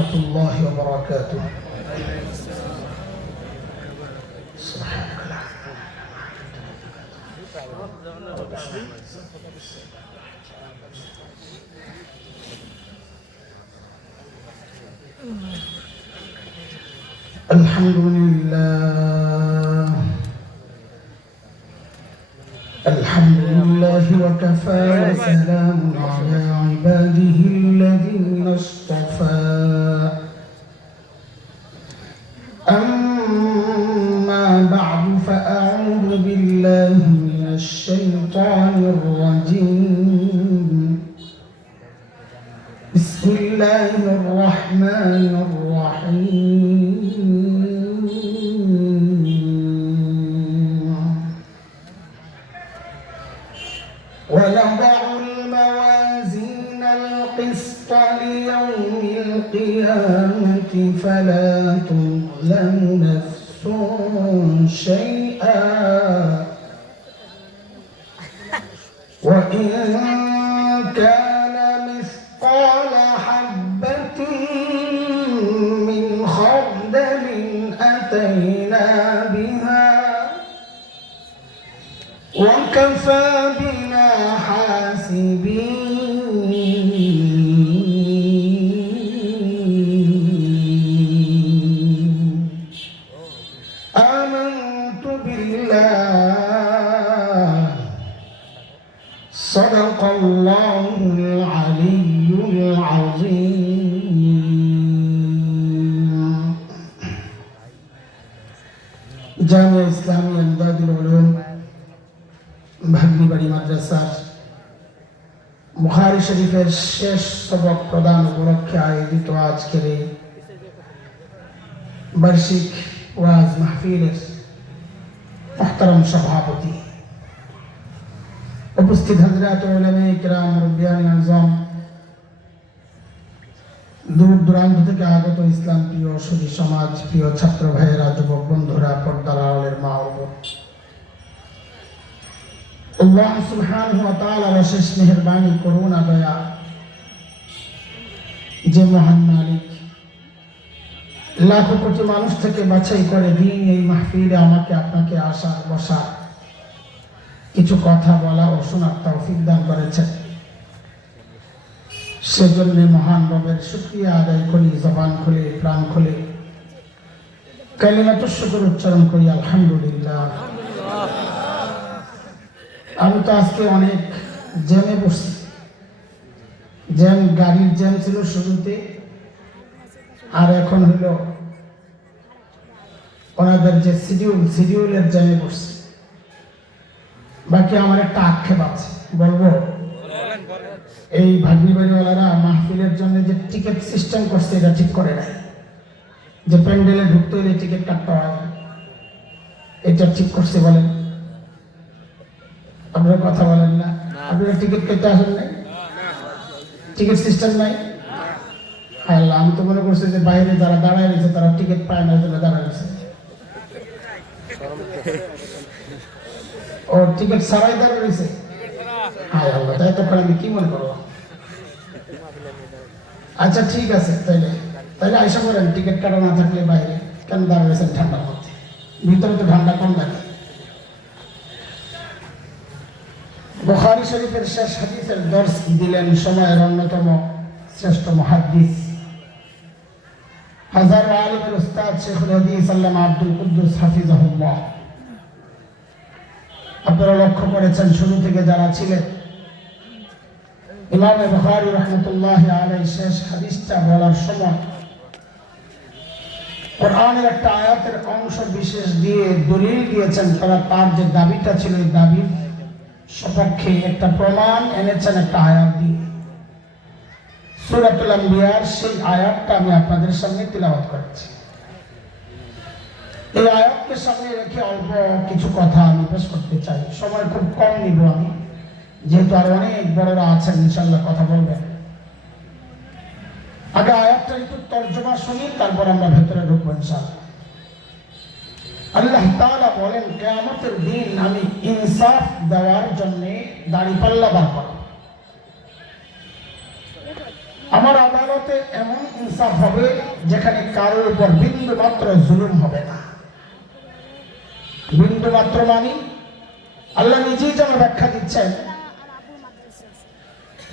ورحمة الله وبركاته. الحمد لله وكفى وسلام على عباده الذين اصطفى. أما بعد فأعوذ بالله من الشيطان الرجيم. بسم الله الرحمن الرحيم. ونضع الموازين القسط ليوم القيامة فلا تظلم نفس شيئا وإن كان مثقال حبة من خردل أتينا بها وكفى بنا حاسبين. آمنت بالله صدق الله العلي العظيم. জামিয়া ইসলামিয়া ইমদাদুল উলুম ভাগ্নিবাড়ি মাদ্রাসার বুখারী শরীফের শেষ সবক প্রদান উপলক্ষে আয়োজিত আজকের এই বার্ষিক ওয়াজ মাহফিলের মুহতারাম সভাপতি, উপস্থিত হযরত উলামায়ে কিরাম, মুরব্বিয়ান আযম, দূর দূরান্ত থেকে আগত ইসলাম প্রিয় সুধী সমাজ, প্রিয় ছাত্র ভাইয়েরা, যুবক বন্ধুরা, পর্দার আড়ালের মা ও বোন, আল্লাহ সুবহানাহু ওয়া তাআলার অশেষ মেহেরবানি, করুণা, দয়া যে মহান মালিক লাখো কোটি মানুষ থেকে বাছাই করে দিন এই মাহফিলে আমাকে আপনাকে আসা বসা কিছু কথা বলা ও শোনার তৌফিক দান করেছেন, সেজন্য মহান রবের শুকরিয়া আদায় করি। জবান খুলে, প্রাণ খুলে কালিমাতুশ শুকর উচ্চারণ করি, আলহামদুলিল্লাহ। আমি তো আজকে অনেক জ্যামে বসছি। গাড়ির জ্যাম ছিল শুরুতে, আর এখন হলো ওনাদের যে শিডিউলের জ্যামে বসছি। বাকি আমার একটা আক্ষেপ আছে, বলবো। এই ভাগ্নিবাড়িওয়ালারা মাহফিলের জন্য যে টিকিট সিস্টেম করছে এটা ঠিক করে নাই। যে প্যান্ডেলে ঢুকতে হলে টিকিট কাটতে হয়, এটা ঠিক করছে বলেন? আপনারা কথা বলেন না? আপনারা টিকিট কেটে আসেন নাই? টিকিট সিস্টেম নাই? আল্লাহ, আমি তো মনে করছি যে বাইরে যারা দাঁড়ায় রয়েছে তারা টিকিট পায় না, ওদের দাঁড়ায় রয়েছে। ও টিকিট ছাড়াই দাঁড়ায় রয়েছে। হায় আল্লাহ, তাই তো আমি কি মনে করবো? আচ্ছা ঠিক আছে, তাইলে আইসা করেন। টিকিট কাটা না থাকলে বাইরে কেন দাঁড়িয়েছেন ঠান্ডার মধ্যে? ভিতরে তো ঠান্ডা কম লাগে। বুখারী শরীফের শেষ হাদিসের দর্শ দিলেন সময়ের অন্যতম শ্রেষ্ঠ মুহাদ্দিস, হাজারো আলিমের উস্তাদ শেখুল হাদিস আল্লামা আব্দুল কুদ্দুস হাফিজাহুল্লাহ। আপনারা লক্ষ্য করেছেন শুরু থেকে যারা ছিলেন, ইমাম বুখারী রাহমাতুল্লাহি আলাইহি শেষ হাদিসটা বলার সময় কোরআনের একটা আয়াতের অংশ বিশেষ দিয়ে দলিল দিয়েছেন। তার যে দাবিটা ছিল, এই দাবির সপক্ষে একটা প্রমাণ এনেছেন একটা আয়াত দিয়ে। সূরাতুল আম্বিয়ার সেই আয়াতটা আমি আপনাদের সামনে তিলাওয়াত করেছি। এই আয়াতকে সামনে রেখে অল্প কিছু কথা আমি পেশ করতে চাই। সময় খুব কম নিব আমি, যেহেতু আর অনেক বড়রা আছেন ইনশাআল্লাহ কথা বলবেন। আগে আয়াতটা একটু তর্জমা শুনি, তারপর আমরা ভেতরে ঢুকবো ইনশাআল্লাহ। আল্লাহ তাআলা বলেন, কিয়ামতের দিন আমি ইনসাফ দেওয়ার জন্য দাড়িপাল্লা বার করব। আমার আদালতে এমন ইনসাফ হবে যেখানে কারোর উপর বিন্দু মাত্র জুলুম হবে না। বিন্দু মাত্র মানি আল্লাহ নিজেই যেন ব্যাখ্যা দিচ্ছেন,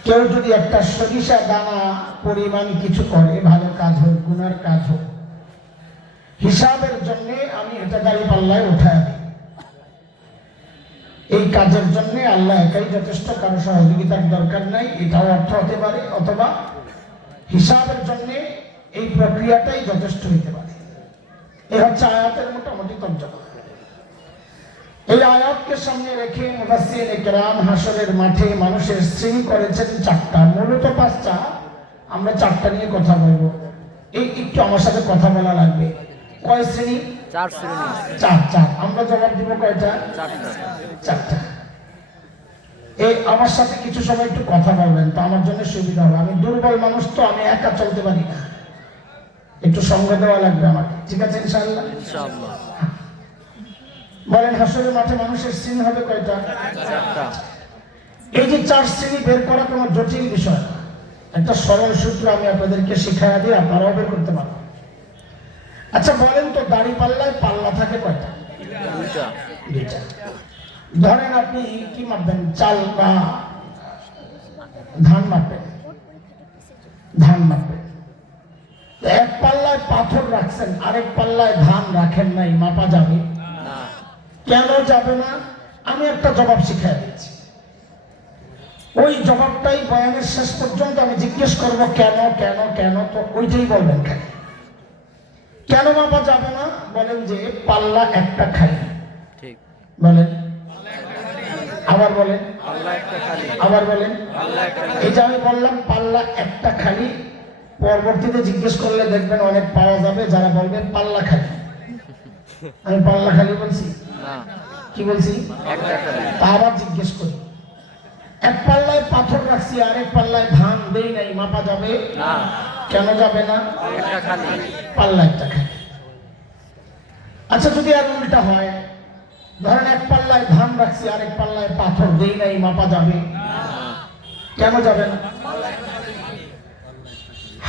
কেউ যদি একটা সরিষা দানা পরিমাণ কিছু করে, ভালো কাজ হোক গুনার কাজ হোক, হিসাবের জন্য আমি এটা দাঁড়ি পাল্লায় উঠায় দিই। এই কাজের জন্য আল্লাহ একাই যথেষ্ট, কারো সহযোগিতার দরকার নাই, এটাও অর্থ হতে পারে, অথবা হিসাবের জন্য এই প্রক্রিয়াটাই যথেষ্ট হতে পারে। এ হচ্ছে আয়াতের মোটামুটি তর্জমা। এই আয়াতকে সামনে রেখে মুফাসসিরিন ইকরাম হাসরের মাঠে মানুষের শ্রেণী করেছেন চারটা, মূলত পাঁচটা, আমরা চারটা নিয়ে কথা বলবো। এই একটু আমার সাথে কথা বলা লাগবে। কয় শ্রেণী? চার শ্রেণী। চার। আমরা জবাব দিব কয়টা? চারটা। এই আমার সাথে কিছু সময় একটু কথা বলবেন, তো আমার জন্য সুবিধা হবে। আমি দুর্বল মানুষ, তো আমি একা চলতে পারি না, একটু সঙ্গ দেওয়া লাগবে আমাকে, ঠিক আছে ইনশাআল্লাহ? ইনশাআল্লাহ। বলেন, হাসরের মাঠে মানুষের শ্রেণী হবে কয়টা? চারটা। এই যে চার শ্রেণী বের করা কোনো জটিল বিষয় না, একটা সরল সূত্র আমি আপনাদেরকে শিখাইয়া দিই, আপনারাও বের করতে পারবেন। আচ্ছা বলেন তো, দাড়ি পাল্লায় পাল্লা থাকে কয়টা? দুইটা। ধরেন আপনি কি মাপবেন? চাল বা ধান মাপবেন, এক পাল্লায় পাথর রাখছেন, আরেক পাল্লায় ধান রাখেন নাই, মাপা যাবে? কেন যাবে না? আমি একটা জবাব শিখাই দিচ্ছি। ওই জবাবটাই বয়ানের শেষ পর্যন্ত আমি জিজ্ঞেস করবো কেন কেন কেন, তো ওইটাই বলবেন। কেন মাপা যাবে না? বলেন যে পাল্লা একটা খালি। ঠিক। বলেন, আবার বলেন, আবার বলেন। এই যে আমি বললাম পাল্লা একটা খালি, পরবর্তীতে জিজ্ঞেস করলে দেখবেন অনেক পাওয়া যাবে যারা বলবেন পাল্লা খালি। আমি পাল্লা খালি বলছি? কি বলছি? তা আবার জিজ্ঞেস করি, এক পাল্লায় পাথর রাখছি, আরেক পাল্লায় ধান দেই নাই, মাপা যাবে? কেন যাবে না? পাল্লা একটা খালি। আচ্ছা যদি আর উল্টা হয়, ধরেন এক পাল্লায় ধান রাখছি, আরেক পাল্লায় পাথর দেই নাই, মাপা যাবে? কেন যাবে না?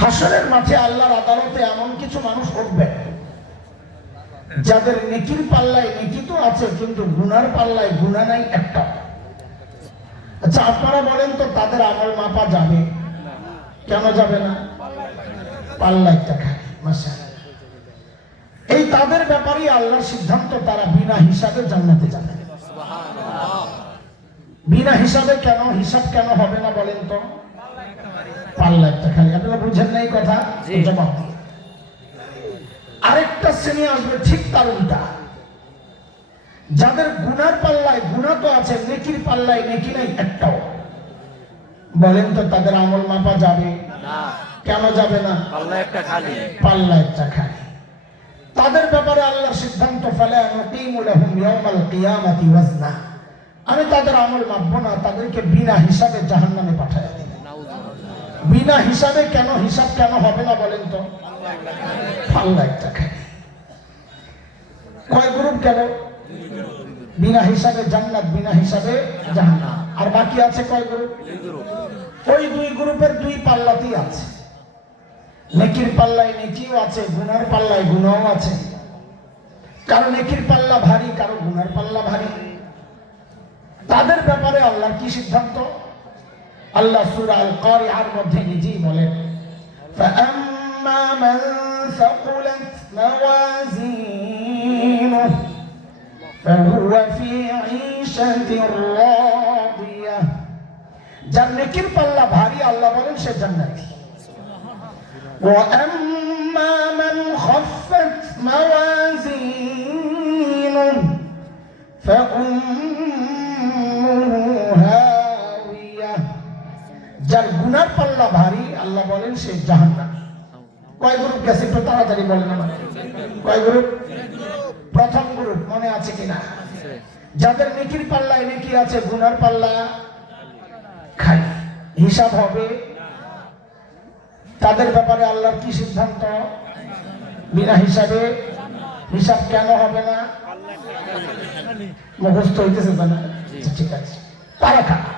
হাসরের মাঠে আল্লাহর আদালতে এমন কিছু মানুষ উঠবে যাদের নেকির পাল্লায় নেকি তো আছে, কিন্তু গুনার পাল্লায় গুনাহ নাই একটা। আচ্ছা আপনারা বলেন তো, তাদের আমল মাপা যাবে? কেন যাবে না? পাল্লা একটা খালি। মাশাআল্লাহ। এই তাদের ব্যাপারে আল্লাহর সিদ্ধান্ত, তারা বিনা হিসাবে জান্নাতে যাবে। বিনা হিসাবে কেন? হিসাব কেন হবে না বলেন তো? পাল্লা একটা খালি। আপনারা বুঝেন না এই কথা? জবাব দিয়ে। আরেকটা শ্রেণী আসবে ঠিক তার উল্টা, যাদের গুনার পাল্লায় গুনাহ তো আছে, নেকির পাল্লায় নেকি নাই একটাও। বলেন তো তাদের আমল মাপা যাবে? কেন যাবে না? পাল্লা একটা খালি। তাদের ব্যাপারে আল্লাহর সিদ্ধান্ত, ফালা নুকিমু লাহুম ইয়াওমাল কিয়ামাতি ওয়াজনা, আমি তাদের আমল মাপবো না, তাদেরকে বিনা হিসাবে জাহান্নামে পাঠায় দেব। বিনা হিসাবে কেন? হিসাব কেন হবে না বলেন তো? পাল্লা একটা খালি। কয় গ্রুপ গেল? বিনা হিসাবে জান্নাত, বিনা হিসাবে জাহান্নাম। আর বাকি আছে কয় গ্রুপ? ওই দুই গ্রুপের দুই পাল্লাতেই আছে, নেকির পাল্লায় নেকিও আছে, গুনার পাল্লায় গুনাহও আছে। কারো নেকির পাল্লা ভারী, কারো গুনার পাল্লা ভারী। তাদের ব্যাপারে আল্লাহর কি সিদ্ধান্ত? আল্লাহ সূরা আল কারিআর মধ্যে নিজেই বলেন, ফাআম্মা মান সাকুলাত মাওয়াজিনুহু ফাহুয়া ফি ঈশাতির রাদিয়াহ। যার নেকির পাল্লা ভারী, আল্লাহ বলেন সে জান্নাতি। وأما من خفت موازينه فأمه هاوية। যার গুনার পাল্লা ভারী, আল্লাহ বলেন সে জাহান্নামী। কয় গ্রুপ গেছে একটু তাড়াতাড়ি বলেন আমাকে। কয় গ্রুপ? প্রথম গ্রুপ মনে আছে কিনা? যাদের নেকির পাল্লায় নেকি আছে, গুনার পাল্লা খালি, হিসাব হবে। তাদের ব্যাপারে আল্লাহর কি সিদ্ধান্ত? বিনা হিসাবে। হিসাব কেন হবে না? মুখস্থ হইতেছে না? ঠিক আছে। তারা কারা?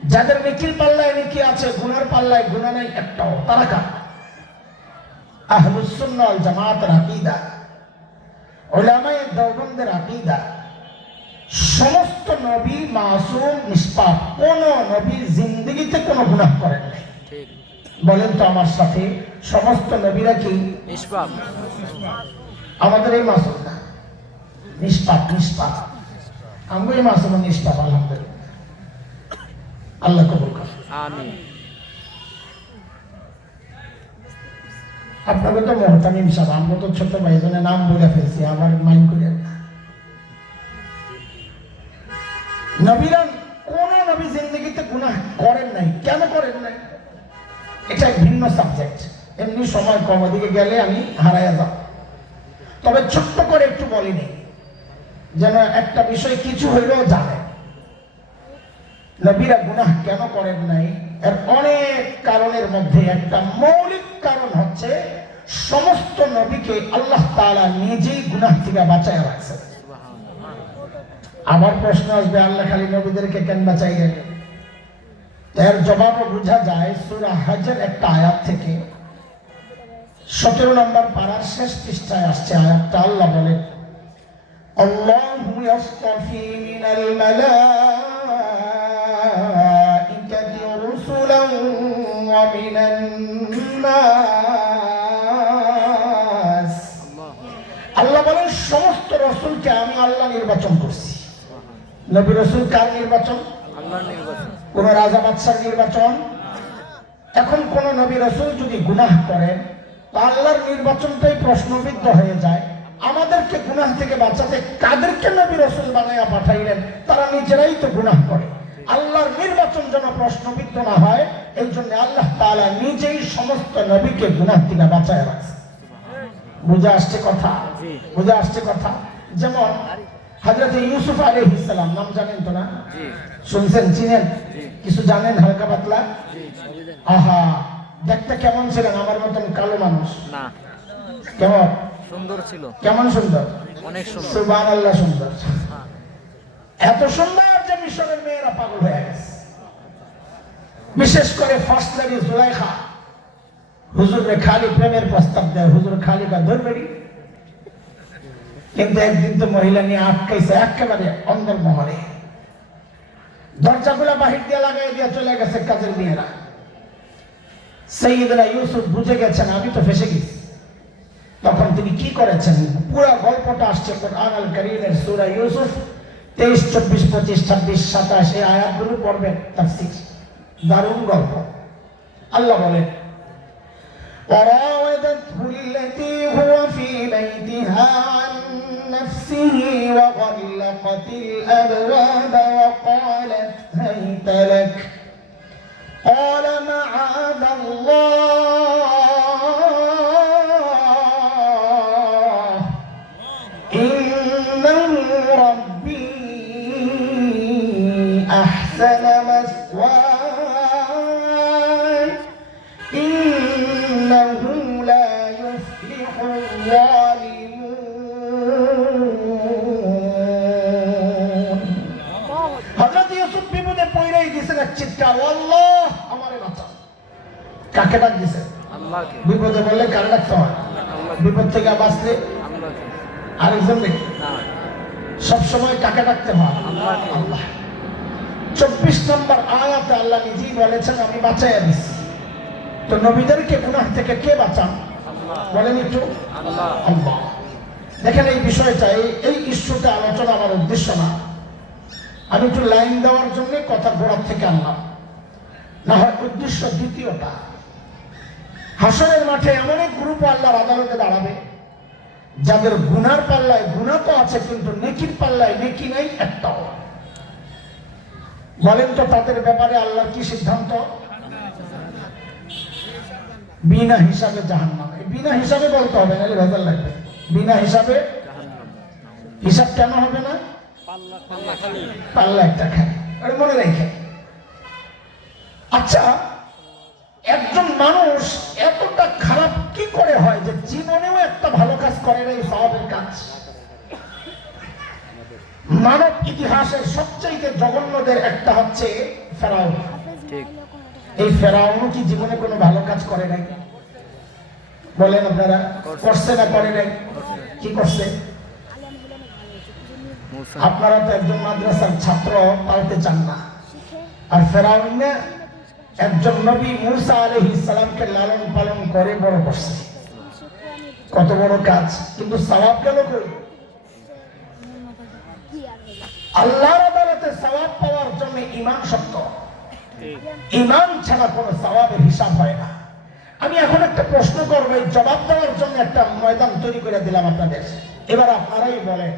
যাদের নেকির পাল্লায় নেকি আছে, গুনার পাল্লায় গুনাহ নাই একটাও, তারা কারা? আহলুস সুন্নাহ ওয়াল জামাতের আকীদা, উলামায়ে দেওবন্দের আকীদা, সমস্ত নবী মাসুম নিষ্পাপ, কোন নবী জিন্দেগিতে কোনো গুনাহ করেন নাই। ঠিক বলেন তো আমার সাথে, সমস্ত নবীরা কি নিষ্পাপ? আমাদের এই মাসুম না, নিষ্পাপ, নিষ্পাপ। আমরা এই মাসুম নিষ্পাপ, আলহামদুলিল্লাহ, আল্লাহ কবুল করুন, আমিন। আপনাদের তো মুহতামিম সাহেব, আমরা তো ছোট ভাই, জন্য নাম বলে ফেলছি, আবার মাইন্ড করেন না। নবীরা কোন নবী জিন্দেগিতে গুনাহ করেন নাই। কেন করেন নাই এটা এক ভিন্ন সাবজেক্ট, এমনি সময় কম, ওদিকে গেলে আমি হারাইয়া যাব। তবে ছোট্ট করে একটু বলিনি, যেন একটা বিষয় কিছু হইলেও জানে। নবীরা গুনাহ কেন করেন নাই, এর অনেক কারণের মধ্যে একটা মৌলিক কারণ হচ্ছে সমস্ত নবীকে আল্লাহ তাআলা নিজেই গুনাহ থেকে বাঁচায় রাখছেন। আবার প্রশ্ন আসবে, আল্লাহ খালি নবীদেরকে কেন বাঁচাইলেন? এর জবাবও বোঝা যায় সূরা হজের একটা আয়াত থেকে। 17 নম্বর পারার শেষ পৃষ্ঠায় আসছে আয়াতটা। আল্লাহ বলেন, আল্লাহু ইয়াসতাফি মিনাল মালাইকাতি রুসুলান ওয়া মিনান নাস। আল্লাহ বলেন সমস্ত রাসূলকে আমি আল্লাহ নির্বাচন করছি। নবী রাসূল কার নির্বাচন? আল্লাহর নির্বাচন। কোন রাজা বাদশার নির্বাচন? এখন কোন নবী রাসূল যদি গুনাহ করেন, তো আল্লাহর নির্বাচনটাই প্রশ্নবিদ্ধ হয়ে যায়। আমাদেরকে গুনাহ থেকে বাঁচাতে কাদেরকে নবী রাসূল বানায়া পাঠাইলেন? তারা নিজেরাই তো গুনাহ করে। আল্লাহর নির্বাচন যেন প্রশ্নবিদ্ধ না হয়, এই জন্য আল্লাহ তাআলা নিজেই সমস্ত নবীকে গুনাহ থেকে বাঁচায় রাখছে। বুঝে আসছে কথা? বুঝে আসছে কথা? যেমন হযরত ইউসুফ আলাইহিস সালাম, নাম জানেন তো না? জি। শুনছেন, চিনেন? জি। কিছু জানেন হালকা পাতলা? জি। আহা, দেখতে কেমন ছিলেন? আমার মতন কালো মানুষ না। কেমন সুন্দর ছিল? কেমন সুন্দর? অনেক সুন্দর। সুবহানাল্লাহ, সুন্দর। এত সুন্দর যে মিশরের মেয়েরা পাগল হয়ে গেছে। বিশেষ করে ফার্স্ট লেডি জুলাইখা হুজুরে খালি প্রেমের প্রস্তাব দেয়, হুজুর খালি বা ধরবেড়ি। কিন্তু একদিন তো মহিলা নিয়ে আটকাইছে একেবারে অন্দর মহলে, দরজাগুলা বাহির দিয়ে লাগাই দিয়ে চলে গেছে কাজের মেয়েরা। সাইয়েদনা ইউসুফ বুঝে গেছেন আমি তো ফেসে গেছি। তখন তিনি কি করেছেন? পুরো গল্পটা আসছে কোরআন আল কারীমের সূরা ইউসুফ 23, 24, 25, 26, 27 এই আয়াতগুলো পড়বেন, তাফসীর। দারুণ গল্প। আল্লাহ বলেন, وراودته التي هو في بيتها عن نفسه وغلقت الأبواب وقالت هيت لك قال معاذ الله إنه ربي أحسن مثواي إنه لا يفلح الظالمون। হযরত ইউসুফ বিপদে পড়েই দিয়েছেন এক চিৎকার, আল্লাহ আমারে বাঁচাও। কাকে ডাক দিয়েছে? আল্লাহকে। বিপদে বললে কার ডাকতে হয়? বিপদ থেকে বাঁচলে আল্লাহকে। আরেকজন দেখি না, সব সময় কাকে ডাকতে হয়? আল্লাহকে। আল্লাহ। 24 নম্বর আয়াতে আল্লাহ নিজেই বলেছেন আমি বাঁচাইয়া দিছি। তো নবীদেরকে গুনাহ থেকে কে বাঁচান? আল্লাহ। বলেন একটু, আল্লাহ। আল্লাহ। দেখেন এই বিষয়টা, এই ইস্যুতে আলোচনা আমার উদ্দেশ্য না, আমি একটু লাইন দেওয়ার জন্য কথা গোড়ার থেকে আনলাম, না হয় উদ্দেশ্য দ্বিতীয়টা। হাসরের মাঠে এমন এক গ্রুপ আল্লাহর আদালতে দাঁড়াবে যাদের গুনার পাল্লায় গুনাহ তো আছে, কিন্তু নেকির পাল্লায় নেকি নাই একটাও। বলেন তো তাদের ব্যাপারে আল্লাহর কি সিদ্ধান্ত? বিনা হিসাবে জাহান্নাম। বিনা হিসাবে বলতে হবে, নাহলে ভেজাল লাগবে। বিনা হিসাবে হিসাব কেন হবে না? পাল্লা একটা খায়, মনে রেখে। আচ্ছা, একজন মানুষ এতটা খারাপ কি করে হয় যে জীবনেও একটা ভালো কাজ করে না? এই সওয়াবের কাজ মানব ইতিহাসের সবচেয়ে জঘন্যদের একটা হচ্ছে ফেরাউন। ঠিক। এই ফেরাউনও কি জীবনে কোনো ভালো কাজ করে নাই? বলেন আপনারা, করছে না করে নাই? কি করছে? মুসা আপনারা তো একজন মাদ্রাসার ছাত্র পাল্টে চান না, আর ফেরাউন না একজন নবী মুসা আলাইহিস সালামকে লালন পালন করে বড় করছে। কত বড় কাজ, কিন্তু সওয়াব গেল কই? আল্লাহর আদালতে সওয়াব পাওয়ার জন্য ঈমান শর্ত। ঈমান ছাড়া কোনো সওয়াবের হিসাব হয় না। আমি এখন একটা প্রশ্ন করব, জবাব দেওয়ার জন্য একটা ময়দান তৈরি করে দিলাম আপনাদের। এবার আপনারাই বলেন,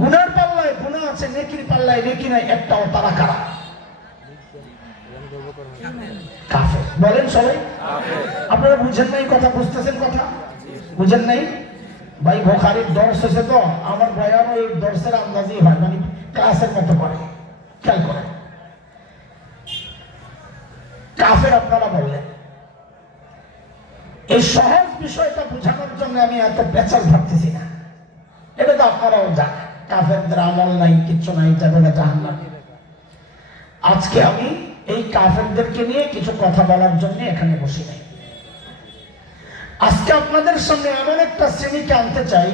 গুনার পাল্লায় গুনাহ আছে, নেকির পাল্লায় নেকি নাই, একটাও তারা কারা? কাফের। বলেন সবাই। আপনারা বুঝেন নাই কথা? বুঝতেছেন কথা? বুঝেন নাই? ভাই বুখারীর দর্শ হয়েছে তো আমার বয়ান ওই দর্শের আন্দাজই হয়, মানে ক্লাসের মতো করে। খেয়াল করেন, কাফের আপনারা বললেন। এই সহজ বিষয়টা বোঝানোর জন্য আমি এত পেঁচাল ভাবতেছি না, এটা তো আপনারাও জানেন। কাফেরদের আমল নাই, কিচ্ছু নাই, যাবে না জাহান্নামে। আজকে আমি এই কাফেরদেরকে নিয়ে কিছু কথা বলার জন্য এখানে বসি নাই। আজকে আপনাদের সামনে এমন একটা শ্রেণীকে আনতে চাই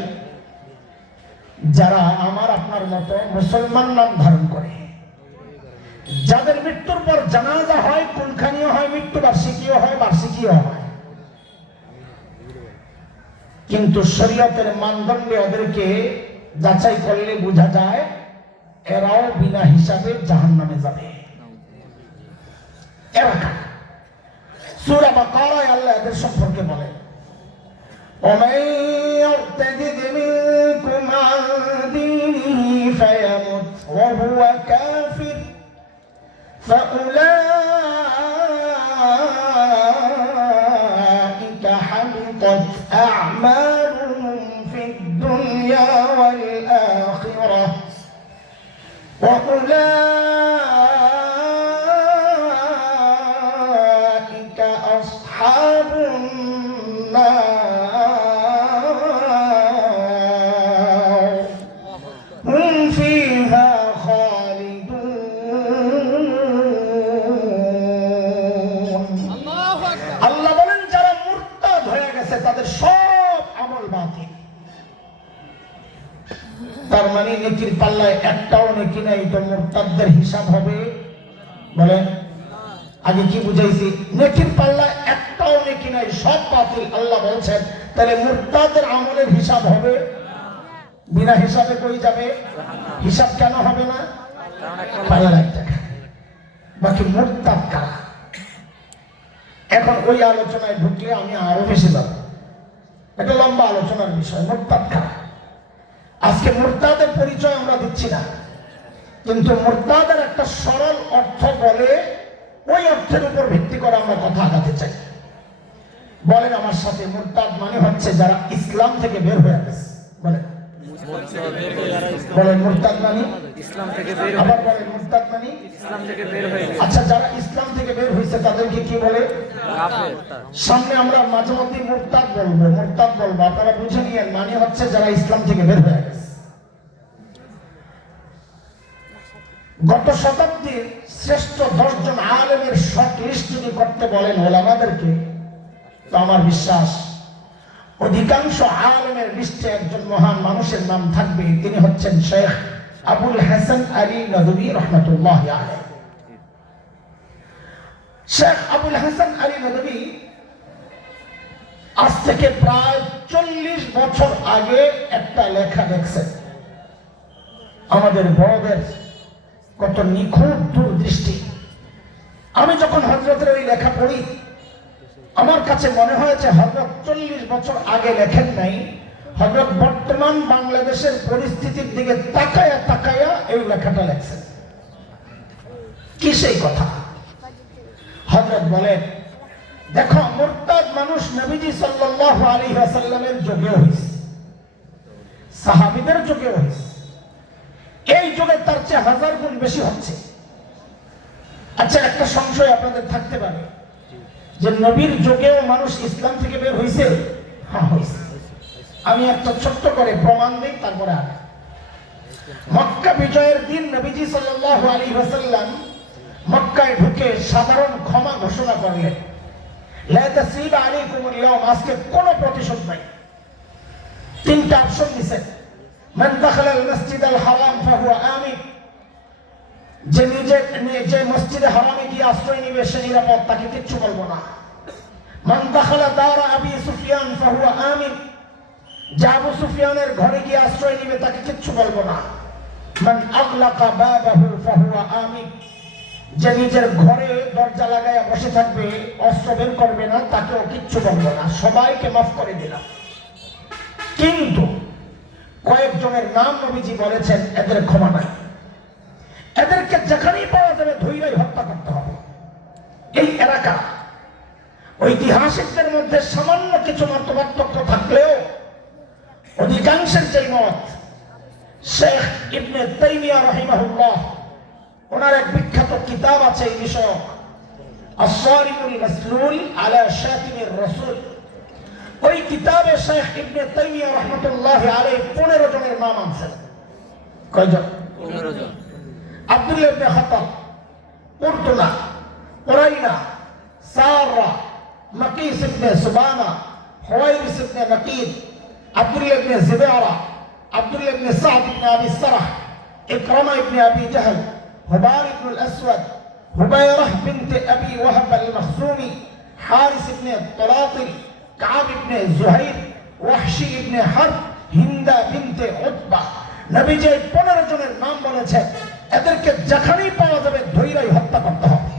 যারা আমার আপনার মতো মুসলমান নাম ধারণ করে, যাদের মৃত্যুর পর জানাজা হয়, কুলখানিও হয়, মৃত্যু বার্ষিকীও হয়, বার্ষিকীও হয়, কিন্তু শরীয়তের মানদণ্ডে ওদেরকে যাচাই করলে বোঝা যায় এরাও বিনা হিসাবে জাহান্নামে যাবে। এরা কারা? সূরা বাকারায় আল্লাহ এদের সম্পর্কে বলেন, ومن يرتد منكم عن دينه فيمت وهو كافر فأولئك حبطت أعمالهم في الدنيا والآخرة وأولئك أصحاب النار هم فيها خالدون। আল্লাহ বলেন, যারা মুরতাদ হয়ে গেছে তাদের সব আমল বাতিল। তার মানে নেকির পাল্লায় একটাও নেকি নাই, তো মুরতাদদের হিসাব হবে? বলেন, আগে কি বুঝাইছি? নেকির পাল্লায় একটাও নেকি নাই, সব বাতিল। আল্লাহ বলছেন তাহলে মুরতাদের আমলের হিসাব হবে? বিনা হিসাবে কই যাবে? হিসাব কেন হবে না? পাল্লায় টাকা। বাকি মুরতাদ কারা? এখন ওই আলোচনায় ঢুকলে আমি আরো বেশি যাব, এটা লম্বা আলোচনার বিষয়। মুরতাদ কারা? আজকে মুরতাদের পরিচয় আমরা দিচ্ছি না, কিন্তু মুরতাদের একটা সরল অর্থ বলে ওই অর্থের উপর ভিত্তি করে আমরা কথা আগাতে চাই। বলেন আমার সাথে, মুরতাদ মানে হচ্ছে যারা ইসলাম থেকে বের হয়ে গেছে। বলেন, বলেন মুরতাদ মানে ইসলাম থেকে বের আবার বলেন মুরতাদ মানে ইসলাম থেকে বের হয়ে গেছে। আচ্ছা, যারা ইসলাম থেকে বের হয়েছে তাদেরকে কি বলে? কাফের। সামনে আমরা মাঝে মধ্যে মুরতাদ বলবো, মুরতাদ বলবো, আপনারা বুঝে নিয়েন। মানে হচ্ছে যারা ইসলাম থেকে বের হয়ে গেছে। গত শতাব্দীর শ্রেষ্ঠ 10 জন আলেমের শর্ট লিস্ট যদি করতে বলেন ওলামাদেরকে, তো আমার বিশ্বাস অধিকাংশ আলেমের লিস্টে একজন মহান মানুষের নাম থাকবে। তিনি হচ্ছেন শেখ আবুল হাসান আলী নদভী রহমাতুল্লাহি আলাইহি। শেখ আবুল হাসান আলী নদভী আজ থেকে প্রায় 40 বছর আগে একটা লেখা লিখছেন। আমাদের বড়দের কত নিখুঁত দূরদৃষ্টি। আমি যখন হযরতের ওই লেখা পড়ি, আমার কাছে মনে হয়েছে হযরত 40 বছর আগে লেখেন নাই, হযরত বর্তমান বাংলাদেশের পরিস্থিতির দিকে তাকায়া তাকায়া এই লেখাটা লেখছেন। কি সেই কথা? হযরত বলেন, দেখো, মুরতাদ মানুষ নবীজি সাল্লাল্লাহু আলাইহি ওয়াসাল্লামের যুগেও হয়েছে, সাহাবীদের যুগেও হয়েছে, এই যুগে তার চেয়ে 1000 গুণ বেশি হচ্ছে। আচ্ছা, একটা সংশয় আপনাদের থাকতে পারে যে নবীর যুগেও মানুষ ইসলাম থেকে বের হয়েছে? হ্যাঁ, হয়েছে। আমি একটা ছোট্ট করে প্রমাণ দিই, তারপরে মক্কা বিজয়ের দিন নবীজি সাল্লাল্লাহু আলাইহি ওয়াসাল্লাম মক্কায় ঢুকে সাধারণ ক্ষমা ঘোষণা করলেন, লা তাসরিবা আলাইকুমুল ইয়াওম, আজকে কোনো প্রতিশোধ নাই। তিনটা অপশন দিয়েছেন, মান দাখালাল মসজিদাল হারাম ফাহুয়া আমিন, যে মসজিদে হারামে গিয়ে আশ্রয় নিবে সে নিরাপদ, তাকে কিচ্ছু বলবো না। মান দাখালা দারা আবি সুফিয়ান ফাহুয়া আমিন, যে আবু সুফিয়ানের ঘরে গিয়ে আশ্রয় নিবে তাকে কিচ্ছু বলবো না। মান আগলাকা বাবাহু ফাহুয়া আমিন, যে নিজের ঘরে দরজা লাগায়া বসে থাকবে, অস্ত্র বের করবে না, তাকেও কিচ্ছু বলবো না। সবাইকে মাফ করে দিলাম। কিন্তু কয়েকজনের নাম নবীজি বলেছেন এদের ক্ষমা নাই, এদেরকে যেখানেই পাওয়া যাবে ধৈর্যই হত্যা করতে হবে। এই এলাকা ঐতিহাসিকদের মধ্যে সামান্য কিছু মতপার্থক্য থাকলেও অধিকাংশের যে মত, শেখ ইবনে তাইমিয়া রাহিমাহুল্লাহ, ওনার এক বিখ্যাত কিতাব আছে এই বিষয়ক, আস-সারিমুল মাসলুল আলা শাতিমির রাসূল। ওই কিতাবে শেখ ইবনে তাইমিয়া রাহমাতুল্লাহি আলাইহি 15 জনের নাম আছে। কয়জন? 15 জন। আব্দুল্লাহ ইবনে খাত্তাব, উরতুলা, উরাইনা, সারা, মাকিস ইবনে সুবানা, হুয়াইরিস ইবনে নাকিদ, আব্দুল্লাহ ইবনে জিবারা, আব্দুল্লাহ ইবনে সাদ ইবনে আবি সারাহ, ইকরামা ইবনে আবি জাহল, হুবার ইবনে আল-আসওয়াদ, হুবাইরাহ বিনতে আবি ওয়াহাব আল-মখজুমি, হারিস ইবনে তুলাতিল, কাব ইবনে জুহাইর, ওয়াহশি ইবনে হারব, হিন্দা বিনতে উতবা। নবীজি 15 জনের নাম বলেছেন, এদেরকে যেখানেই পাওয়া যাবে ধৈর্যই হত্যা করতে হবে।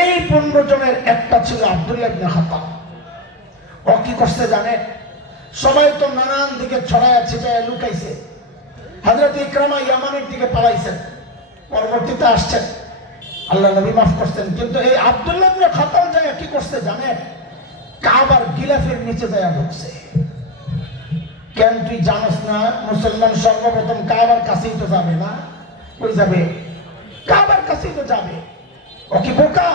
এই 15 জনের একটা ছিল আব্দুল্লাহ ইবনে খাত্তাব। ও কি করছে জানেন? সবাই তো নানান দিকে ছড়ায় ছিটায় লুকাইছে। হযরত ইকরামা ইয়ামানের দিকে পালাইছেন, পরবর্তীতে আসছেন, আল্লাহ নবী মাফ করছেন। কিন্তু এই আব্দুল্লাহ ইবনে খাত্তাব যায় কি করছে জানেন? কাবার গিলাফের নিচে যায় ঢুকছে। কেন তুই জানোস না মুসলমান সর্বপ্রথম কাবার কাছেই তো যাবে না? কই যাবে? কাবার কাছেই তো যাবে। ও কি বোকা?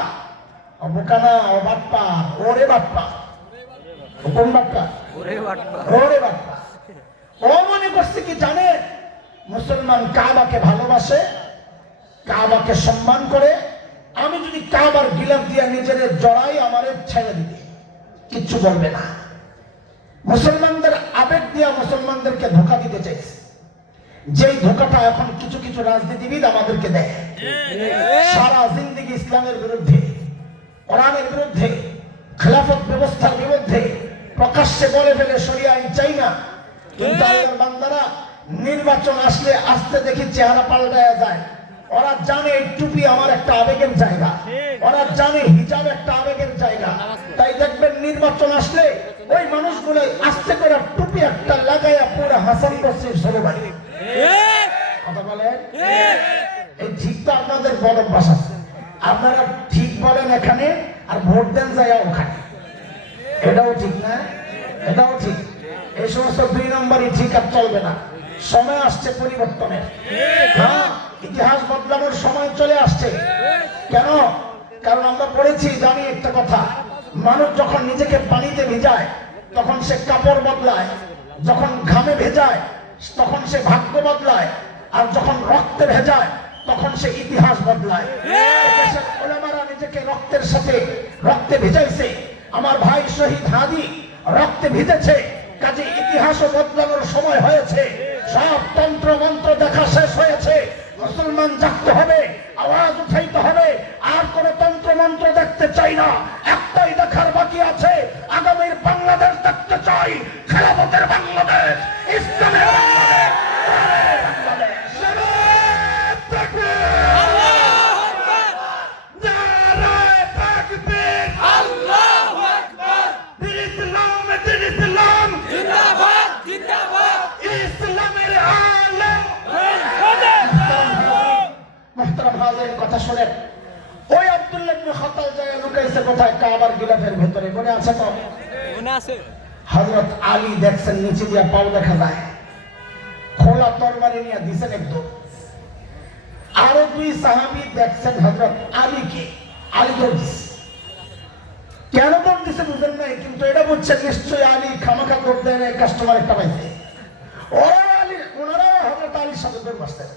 ও বোকা না, ও বাপ্পা। ওরে বাপ্পা। ও কোন বাপ্পা? ওরে বাট্টা। ওরে বাপ্পা। ও মনে করছে কি জানে, মুসলমান কাবাকে ভালোবাসে, কাবাকে সম্মান করে, আমি যদি কাবার গিলাফ দিয়া নিজের জড়াই, আমারে ছেড়ে দিবে, কিচ্ছু বলবে না। মুসলমানদের আবেগ দিয়া মুসলমানদেরকে ধোঁকা দিতে চাইছে। যেই ধোঁকাটা এখন কিছু কিছু রাজনীতিবিদ আমাদেরকে দেয়। সারা জিন্দেগি ইসলামের বিরুদ্ধে, কোরআনের বিরুদ্ধে, খেলাফত ব্যবস্থার বিরুদ্ধে প্রকাশ্যে বলে ফেলে শরিয়া আইন চাই না। কিন্তু আল্লাহর বান্দারা নির্বাচন আসলে আসতে দেখি চেহারা পাল্টায়া যায়। ওরা জানে এই টুপি আমার একটা আবেগের জায়গা, ওরা জানে হিজাব একটা আবেগের জায়গা। তাই দেখবেন নির্বাচন আসলে ওই মানুষগুলো আস্তে করে টুপি একটা লাগাইয়া পুরো হাসান বসরির সরবারি কথা বলেন। এই ঠিক তো আপনাদের বড় ভাষা, আপনারা ঠিক বলেন এখানে আর ভোট দেন যায় ওখানে, এটাও ঠিক না? এটাও ঠিক। এই সমস্ত 2 নম্বরই ঠিক আর চলবে না। সময় আসছে পরিবর্তনের। হ্যাঁ, ইতিহাস বদলানোর সময় চলে আসছে। কেন? কারণ আমরা পড়েছি, জানি একটা কথা, মানুষ যখন নিজেকে পানিতে ভিজায় তখন সে কাপড় বদলায়, যখন ঘামে ভেজায় তখন সে ভাগ্য বদলায়, আর যখন রক্তে ভেজায় তখন সে ইতিহাস বদলায়। দেশের উলামারা নিজেকে রক্তের সাথে রক্তে ভিজাইছে। আমার ভাই শহীদ হাদি রক্তে ভিজেছে, কাজে ইতিহাসও বদলানোর সময় হয়েছে। সব তন্ত্র মন্ত্র দেখা শেষ হয়েছে। মুসলমান জাগতে হবে, আওয়াজ উঠাইতে হবে। আর কোন তন্ত্র মন্ত্র দেখতে চাই না। একটাই দেখার বাকি আছে, আগামীর বাংলাদেশ দেখতে চাই, খেলাফতের বাংলাদেশ, ইসলামের বাংলাদেশ। কথা শুনেন, ওই আব্দুল্লাহ ইবনে খাত্তাব জায়গা লুকাইছে কোথায়? কাবার গিলাফের ভেতরে। মনে আছে তো? মনে আছে। হযরত আলী দেখছেন নিচে দিয়া পাও দেখা যায়, খোলা তরবারি নিয়ে দিছেন একদম। আরো 2 সাহাবী দেখছেন হযরত আলীকে, আলী দৌড় দিছে। কেন দৌড় দিছে বুঝেন নাই, কিন্তু এটা বুঝছেন নিশ্চয়ই আলী খামাখা দৌড় দেয় না, কাস্টমার একটা পাইছে। ওনারাও হযরত আলীর সাথে দৌড় বসতেন।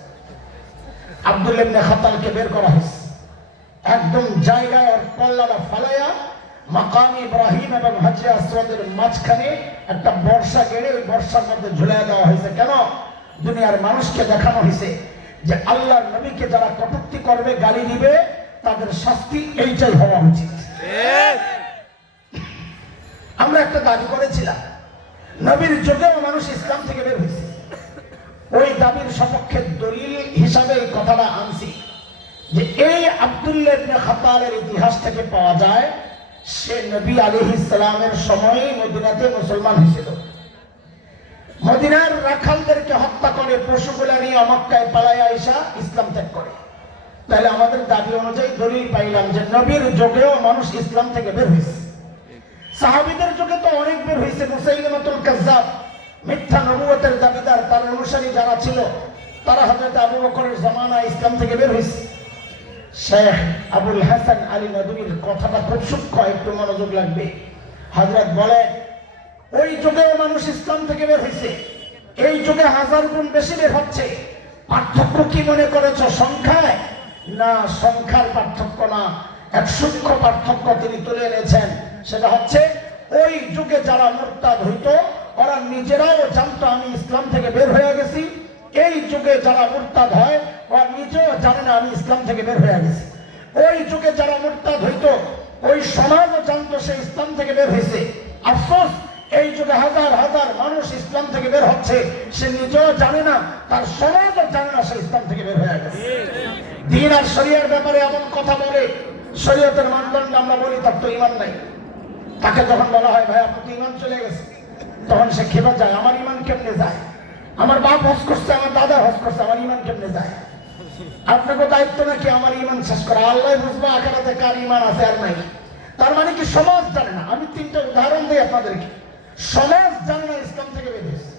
আব্দুল্লাহ ইবনে খাত্তাবকে বের করা হয়েছে। একদম জায়গায় আর কল্লাটা ফালাইয়া মাকাম ইব্রাহিম এবং হাজরে আসওয়াদের মাঝখানে একটা বর্ষা গেড়ে ওই বর্ষার মধ্যে ঝুলিয়ে দেওয়া হয়েছে। কেন? দুনিয়ার মানুষকে দেখানো হয়েছে যে আল্লাহর নবীকে যারা কটূক্তি করবে, গালি দিবে, তাদের শাস্তি এইটাই হওয়া উচিত। আমরা একটা দাবি করেছিলাম, নবীর যুগেও মানুষ ইসলাম থেকে বের হয়েছে। ওই দাবির সপক্ষে দলিল হিসাবে এই কথাটা আনছি যে এই আব্দুল্লাহ ইবনে খাত্তাবের ইতিহাস থেকে পাওয়া যায় সে নবী আলাইহিস সালামের সময় মদিনাতে মুসলমান হয়েছিল। মদিনার রাখালদেরকে হত্যা করে পশুগুলা নিয়ে মক্কায় পালায় আইসা ইসলাম ত্যাগ করে। তাহলে আমাদের দাবি অনুযায়ী দলিল পাইলাম যে নবীর যুগেও মানুষ ইসলাম থেকে বের হয়েছে। সাহাবীদের যুগে তো অনেক বের হয়েছে। মুসাইলিমাতুল কাজ্জাব, মিথ্যা নবুয়তের দাবিদার, তার অনুসারী যারা ছিল তারা হযরত আবু বকরের জামানায় ইসলাম থেকে বের হয়েছে। শেখ আবুল হাসান আলী নদভীর কথাটা খুব সূক্ষ্ম, একটু মনোযোগ লাগবে। হযরত বলে ওই যুগেও মানুষ ইসলাম থেকে বের হয়েছে, এই যুগে 1000 গুণ বেশি বের হচ্ছে। পার্থক্য কি মনে করেছ সংখ্যায়? না, সংখ্যার পার্থক্য না, এক সূক্ষ্ম পার্থক্য তিনি তুলে এনেছেন। সেটা হচ্ছে ওই যুগে যারা মুরতাদ হইতো ওরা নিজেরাও জানতো আমি ইসলাম থেকে বের হয়ে গেছি। এই যুগে যারা মুরতাদ হয় ওরা নিজেও জানে না আমি ইসলাম থেকে বের হয়ে গেছি। ওই যুগে যারা মুরতাদ হইতো ওই সমাজও জানতো সে ইসলাম থেকে বের হয়েছে। আফসোস, এই যুগে হাজার হাজার মানুষ ইসলাম থেকে বের হচ্ছে, সে নিজেও জানে না, তার সমাজও জানে না সে ইসলাম থেকে বের হয়ে গেছে। দ্বীন আর শরিয়ার ব্যাপারে এমন কথা বলে, শরীয়তের মানদণ্ড আমরা বলি তার তো ঈমান নাই। তাকে যখন বলা হয় ভাই আপনার তো ঈমান চলে গেছে, তখন সে খেপে যায়, আমার ঈমান কেমনে যায়? আমার বাপ হজ করছে, আমার দাদা হজ করছে, আমার ঈমান কেমনে যায়? আপনাকে দায়িত্ব নাকি আমার ঈমান শেষ করা? আল্লাহ বুঝবা আখিরাতে কার ঈমান আছে আর নাই। তার মানে কি সমাজ জানে না? আমি 3টা উদাহরণ দিই আপনাদেরকে। সমাজ জানে না ইসলাম থেকে বের হয়েছে।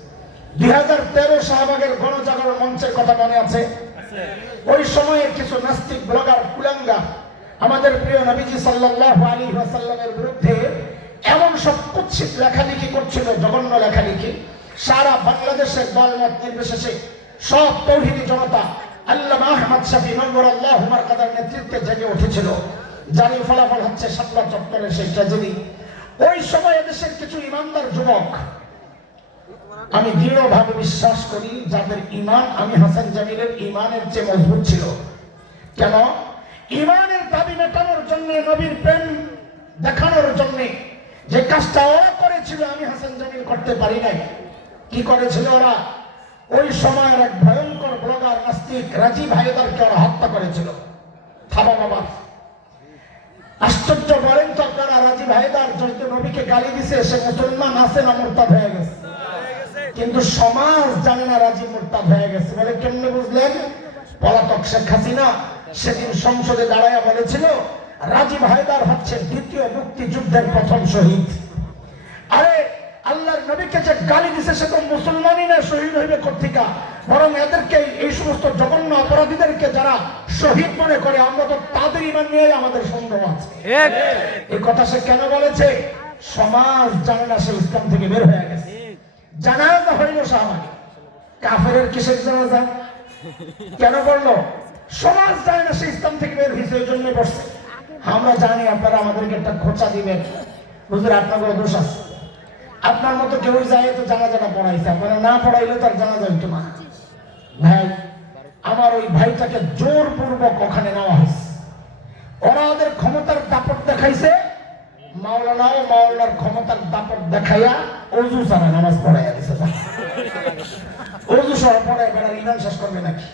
2013 শাহবাগের গণজাগরণ মঞ্চের কথা মনে আছে? ওই সময়ে কিছু নাস্তিক ব্লগার কুলাঙ্গা আমাদের প্রিয় নবীজি সাল্লাল্লাহু আলাইহি ওয়াসাল্লামের বিরুদ্ধে এমন সব কুৎসিত লেখালেখি করছিল, জঘন্য লেখালেখি। সারা বাংলাদেশের দলমত নির্বিশেষে সব তৌহিদি জনতা আল্লামা আহমদ শফি নওয়ারাল্লাহু মারকাদার নেতৃত্বে জেগে উঠেছিল। জারি ফলাফল হচ্ছে শাপলা চত্বরের সেই ট্র্যাজেডি। ওই সময় দেশের কিছু ইমানদার যুবক, আমি দৃঢ়ভাবে বিশ্বাস করি যাদের ঈমান আমি হাসান জামিলের ঈমানের চেয়ে মজবুত ছিল। কেন? ঈমানের দাবি মেটানোর জন্য, নবীর প্রেম দেখানোর জন্য যে কাজটা ওরা করেছিল আমি হাসান জামিল করতে পারি নাই। কি করেছিল ওরা? ওই সময়ের এক ভয়ঙ্কর ব্লগার নাস্তিক রাজীব হায়দারকে ওরা হত্যা করেছিল। থাবা বাবা, আশ্চর্য বলেন তো আপনারা, রাজীব হায়দার যেহেতু নবীকে গালি দিছে সে মুসলমান আছে না মুরতাদ হয়ে গেছে? কিন্তু সমাজ জানে না রাজীব মুরতাদ হয়ে গেছে। বলে কেমনে বুঝলেন? পলাতক শেখ হাসিনা সেদিন সংসদে দাঁড়ায়া বলেছিল রাজীব হায়দার হচ্ছে দ্বিতীয় মুক্তিযুদ্ধের প্রথম শহীদ। আরে আল্লাহর নবীকে যে গালি দিছে সে তো মুসলমানই না, শহীদ হইবে কোত্থেকা? বরং এদেরকে, এই সমস্ত জঘন্য অপরাধীদেরকে যারা শহীদ মনে করে, আমরা তো তাদের ঈমান নিয়ে আমাদের সন্দেহ আছে। এই কথা সে কেন বলেছে? সমাজ জানে না সে ইসলাম থেকে বের হয়ে গেছে। জানাজা হইল শাহবাগে, কাফেরের কিসের জানাজা? কেন করলো? সমাজ জানে না সে ইসলাম থেকে বের হয়েছে, ওই জন্য বসছে। আমরা জানি আপনারা আমাদেরকে একটা খোঁচা দিবেন, হুজুর আপনাদের দোষ আছে, আপনার মতো কেউ যায় তো জানাজাটা পড়াইছে, আপনারা না পড়াইলে তার জানাজা হইতো না। ভাই, আমার ওই ভাইটাকে জোরপূর্বক ওখানে নেওয়া হয়েছে। ওরা ওদের ক্ষমতার দাপট দেখাইছে, মাওলানাও মাওলানার ক্ষমতার দাপট দেখাইয়া ওযু ছাড়া নামাজ পড়াইয়া দিছে। ওযু সহ পড়ায় বেড়ার ঈমান শেষ করবে নাকি?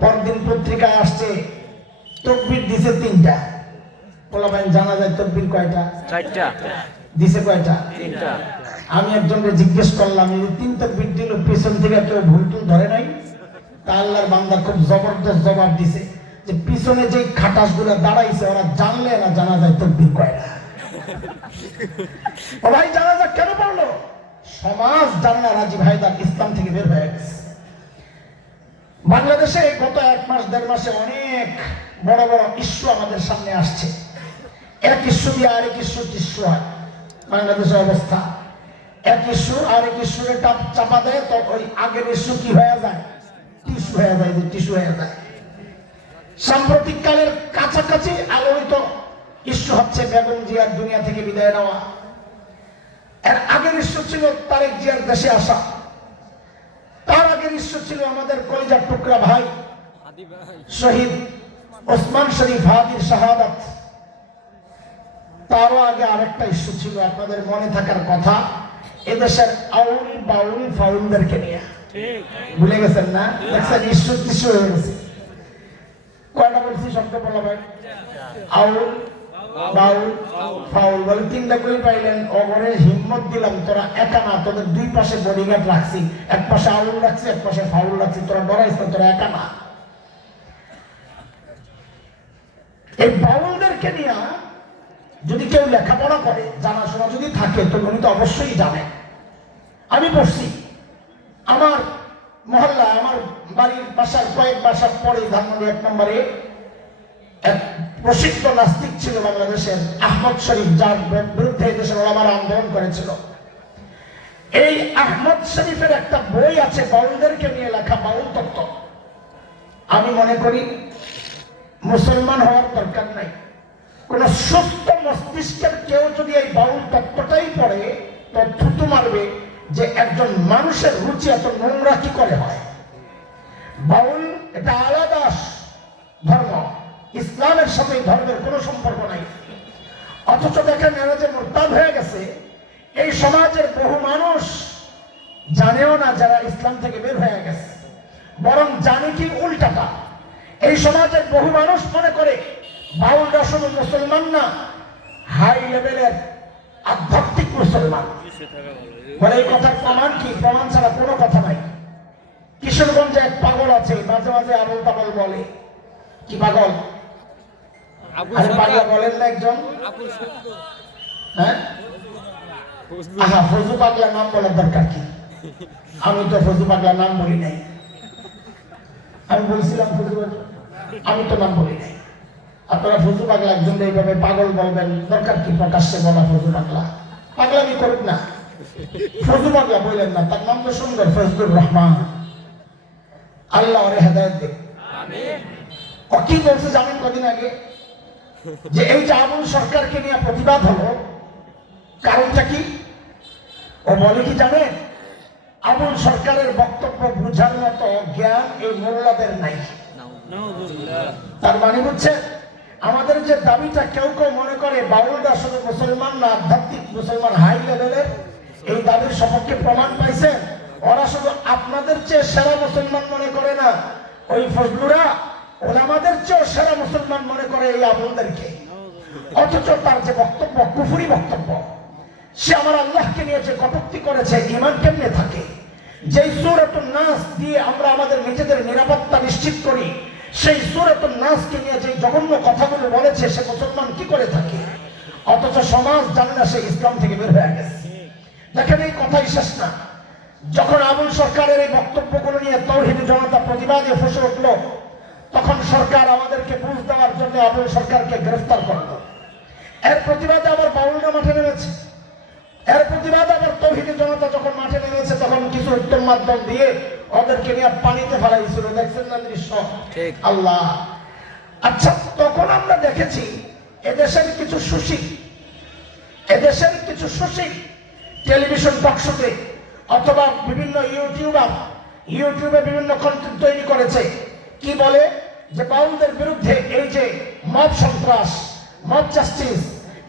পরদিন পত্রিকায় আসছে তাকবীর দিছে 3টা। পোলাপাইন জানা যায় তাকবীর কয়টা? 4টা। দিছে কয়টা? 3টা। আমি একজনকে জিজ্ঞেস করলাম, এই 3 তাকবীর দিল, পিছন থেকে কেউ ভুল টুল ধরে নাই? তা আল্লাহর বান্দা খুব জবরদস্ত জবাব দিছে যে পিছনে যে খাটাসগুলো দাঁড়াইছে ওরা জানলে না জানা যায় তাকবীর কয়টা। ও ভাই, জানাজা কেন পড়লো? সমাজ জানে না রাজীব হায়দার ইসলাম থেকে বের হয়ে গেছে। বাংলাদেশে গত 1 মাস 1.5 মাসে অনেক বড় বড় ইস্যু আমাদের সামনে আসছে। এক ইস্যু দিয়ে আরেক ইস্যু হয়। বাংলাদেশের অবস্থা, এক ইস্যু আরেক ইস্যুরে চাপা দেয়, তো ওই আগের ইস্যু কি হয়ে যায়? টিস্যু হয়ে যায়, টিস্যু হয়ে যায়। সাম্প্রতিককালের কাছাকাছি আলোড়িত ইস্যু হচ্ছে বেগম জিয়ার দুনিয়া থেকে বিদায় নেওয়া। এর আগের ইস্যু ছিল তারেক জিয়ার দেশে আসা। তার আগের ইস্যু ছিল আমাদের কলিজার টুকরা ভাই শহীদ ওসমান শরীফ হাদির শাহাদাত। তারও আগে আরেকটা ইস্যু ছিল, আপনাদের মনে থাকার কথা, এদেশের আউল বাউল ফাউলদেরকে নিয়ে। ভুলে গেছেন না? দেখছেন ইস্যু টিস্যু হয়ে গেছে। কয়টা বলছি শব্দ বলা ভাই? আউল বাউল ফাউল বলে তিনটা করে পাইলেন। অগরে হিম্মত দিলাম, তোরা একা না, তোদের দুই পাশে বডিগার্ড রাখছি, এক পাশে আউল রাখছি, এক পাশে ফাউল রাখছি, তোরা ডরাইস না, তোরা একা না। এই বাউলদেরকে নিয়ে যদি কেউ লেখাপড়া করে, জানাশোনা যদি থাকে, তো উনি তো অবশ্যই জানেন। আমি পড়ছি আমার মহল্লা, আমার বাড়ির বাসার কয়েক বাসার পরে ধানমন্ডি 1 নম্বরে এক প্রসিদ্ধ নাস্তিক ছিল বাংলাদেশের, আহমদ শরীফ, যার বিরুদ্ধে দেশের ওলামারা আন্দোলন করেছিল। এই আহমদ শরীফের একটা বই আছে বাউলদেরকে নিয়ে লেখা, বাউল তত্ত্ব। আমি মনে করি মুসলমান হওয়ার দরকার নাই, কোন সুস্থ মস্তিষ্কের কেউ যদি এই বাউল তত্ত্বটাই পড়ে, তো থুতু মারবে যে একজন মানুষের রুচি এত নোংরা কি করে হয়। বাউল এটা আলাদা ধর্ম, ইসলামের সাথে ধর্মের কোনো সম্পর্ক নাই। অথচ দেখেন এরা যে মুরতাদ হয়ে গেছে, এই সমাজের বহু মানুষ জানেও না যারা ইসলাম থেকে বের হয়ে গেছে, বরং জানে কি উল্টাটা। এই সমাজের বহু মানুষ মনে করে বাউলরা শুধু মুসলমান না, হাই লেভেলের আধ্যাত্মিক মুসলমান। বলে এই কথার প্রমাণ কি? প্রমাণ ছাড়া কোনো কথা নাই। কিশোরগঞ্জে এক পাগল আছে, মাঝে মাঝে আবল তাবল বলে। কি পাগল? আরে পাগলা বলেন না একজন? হ্যাঁ, আহা, ফজু পাগলা নাম বলার দরকার কি? আমি তো ফজু পাগলা নাম বলি নাই। আমি বলছিলাম ফজু, আমি তো নাম বলি নাই। আপনারা ফজু পাগলা একজন এইভাবে পাগল বলবেন, দরকার কি প্রকাশ্যে বলা ফজু পাগলা? পাগলামি করুক না, ফজু পাগলা বললেন না। তার নাম তো সুন্দর, ফজলুর রহমান। আল্লাহ ওরে হেদায়েত দেন। ও কি বলছে জানেন কদিন আগে? যে এই যে আবুল সরকারকে নিয়ে প্রতিবাদ হলো, কারণটা কি? ও বলে কি জানেন? আবুল সরকারের বক্তব্য বুঝার মতো জ্ঞান এই মোল্লাদের নাই। তার মানে হচ্ছে আমাদের যে দাবিটা, কেউ কেউ মনে করে বাউলরা শুধু মুসলমান না, আধ্যাত্মিক মুসলমান, হাই লেভেলের, এই দাবির সপক্ষে প্রমাণ পাইছেন। ওরা শুধু আপনাদের চেয়ে সেরা মুসলমান মনে করে না, ওই ফজলুরা ওলামাদের চেয়ে সেরা মুসলমান মনে করে এই আবুলদেরকে। অথচ তার যে বক্তব্য কুফরি বক্তব্য, সে আমার আল্লাহকে নিয়ে যে কটূক্তি করেছে, ঈমান কেমনে থাকে? যেই সূরাতুন নাস দিয়ে আমরা আমাদের নিজেদের নিরাপত্তা নিশ্চিত করি, সেই সূরাতুন নাসকে নিয়ে যে জঘন্য কথাগুলো বলেছে, সে মুসলমান কি করে থাকে? অথচ সমাজ জানে না সে ইসলাম থেকে বের হয়ে গেছে। দেখেন এই কথাই শেষ না। যখন আবুল সরকারের এই বক্তব্যগুলো নিয়ে তাওহীদ জনতা প্রতিবাদে ফুঁসে উঠল, তখন সরকার আমাদেরকে বুঝ দেওয়ার জন্য আবুল সরকারকে গ্রেফতার করল। এর প্রতিবাদে আবার বাউলরা মাঠে নেমেছে। এর প্রতিবাদে আবার তাওহীদ জনতা যখন মাঠে নেমেছে, তখন কিছু উত্তম মাধ্যম দিয়ে ওদেরকে নিয়ে পানিতে ফেলাইছিল। দেখছেন না দৃশ্য? আল্লাহ। আচ্ছা, তখন আমরা দেখেছি এদেশের কিছু টেলিভিশন টকশোতে অথবা বিভিন্ন ইউটিউবে বিভিন্ন কন্টেন্ট তৈরি করেছে। কি বলে? যে বাউলদের বিরুদ্ধে এই যে মব সন্ত্রাস, মব জাস্টিস,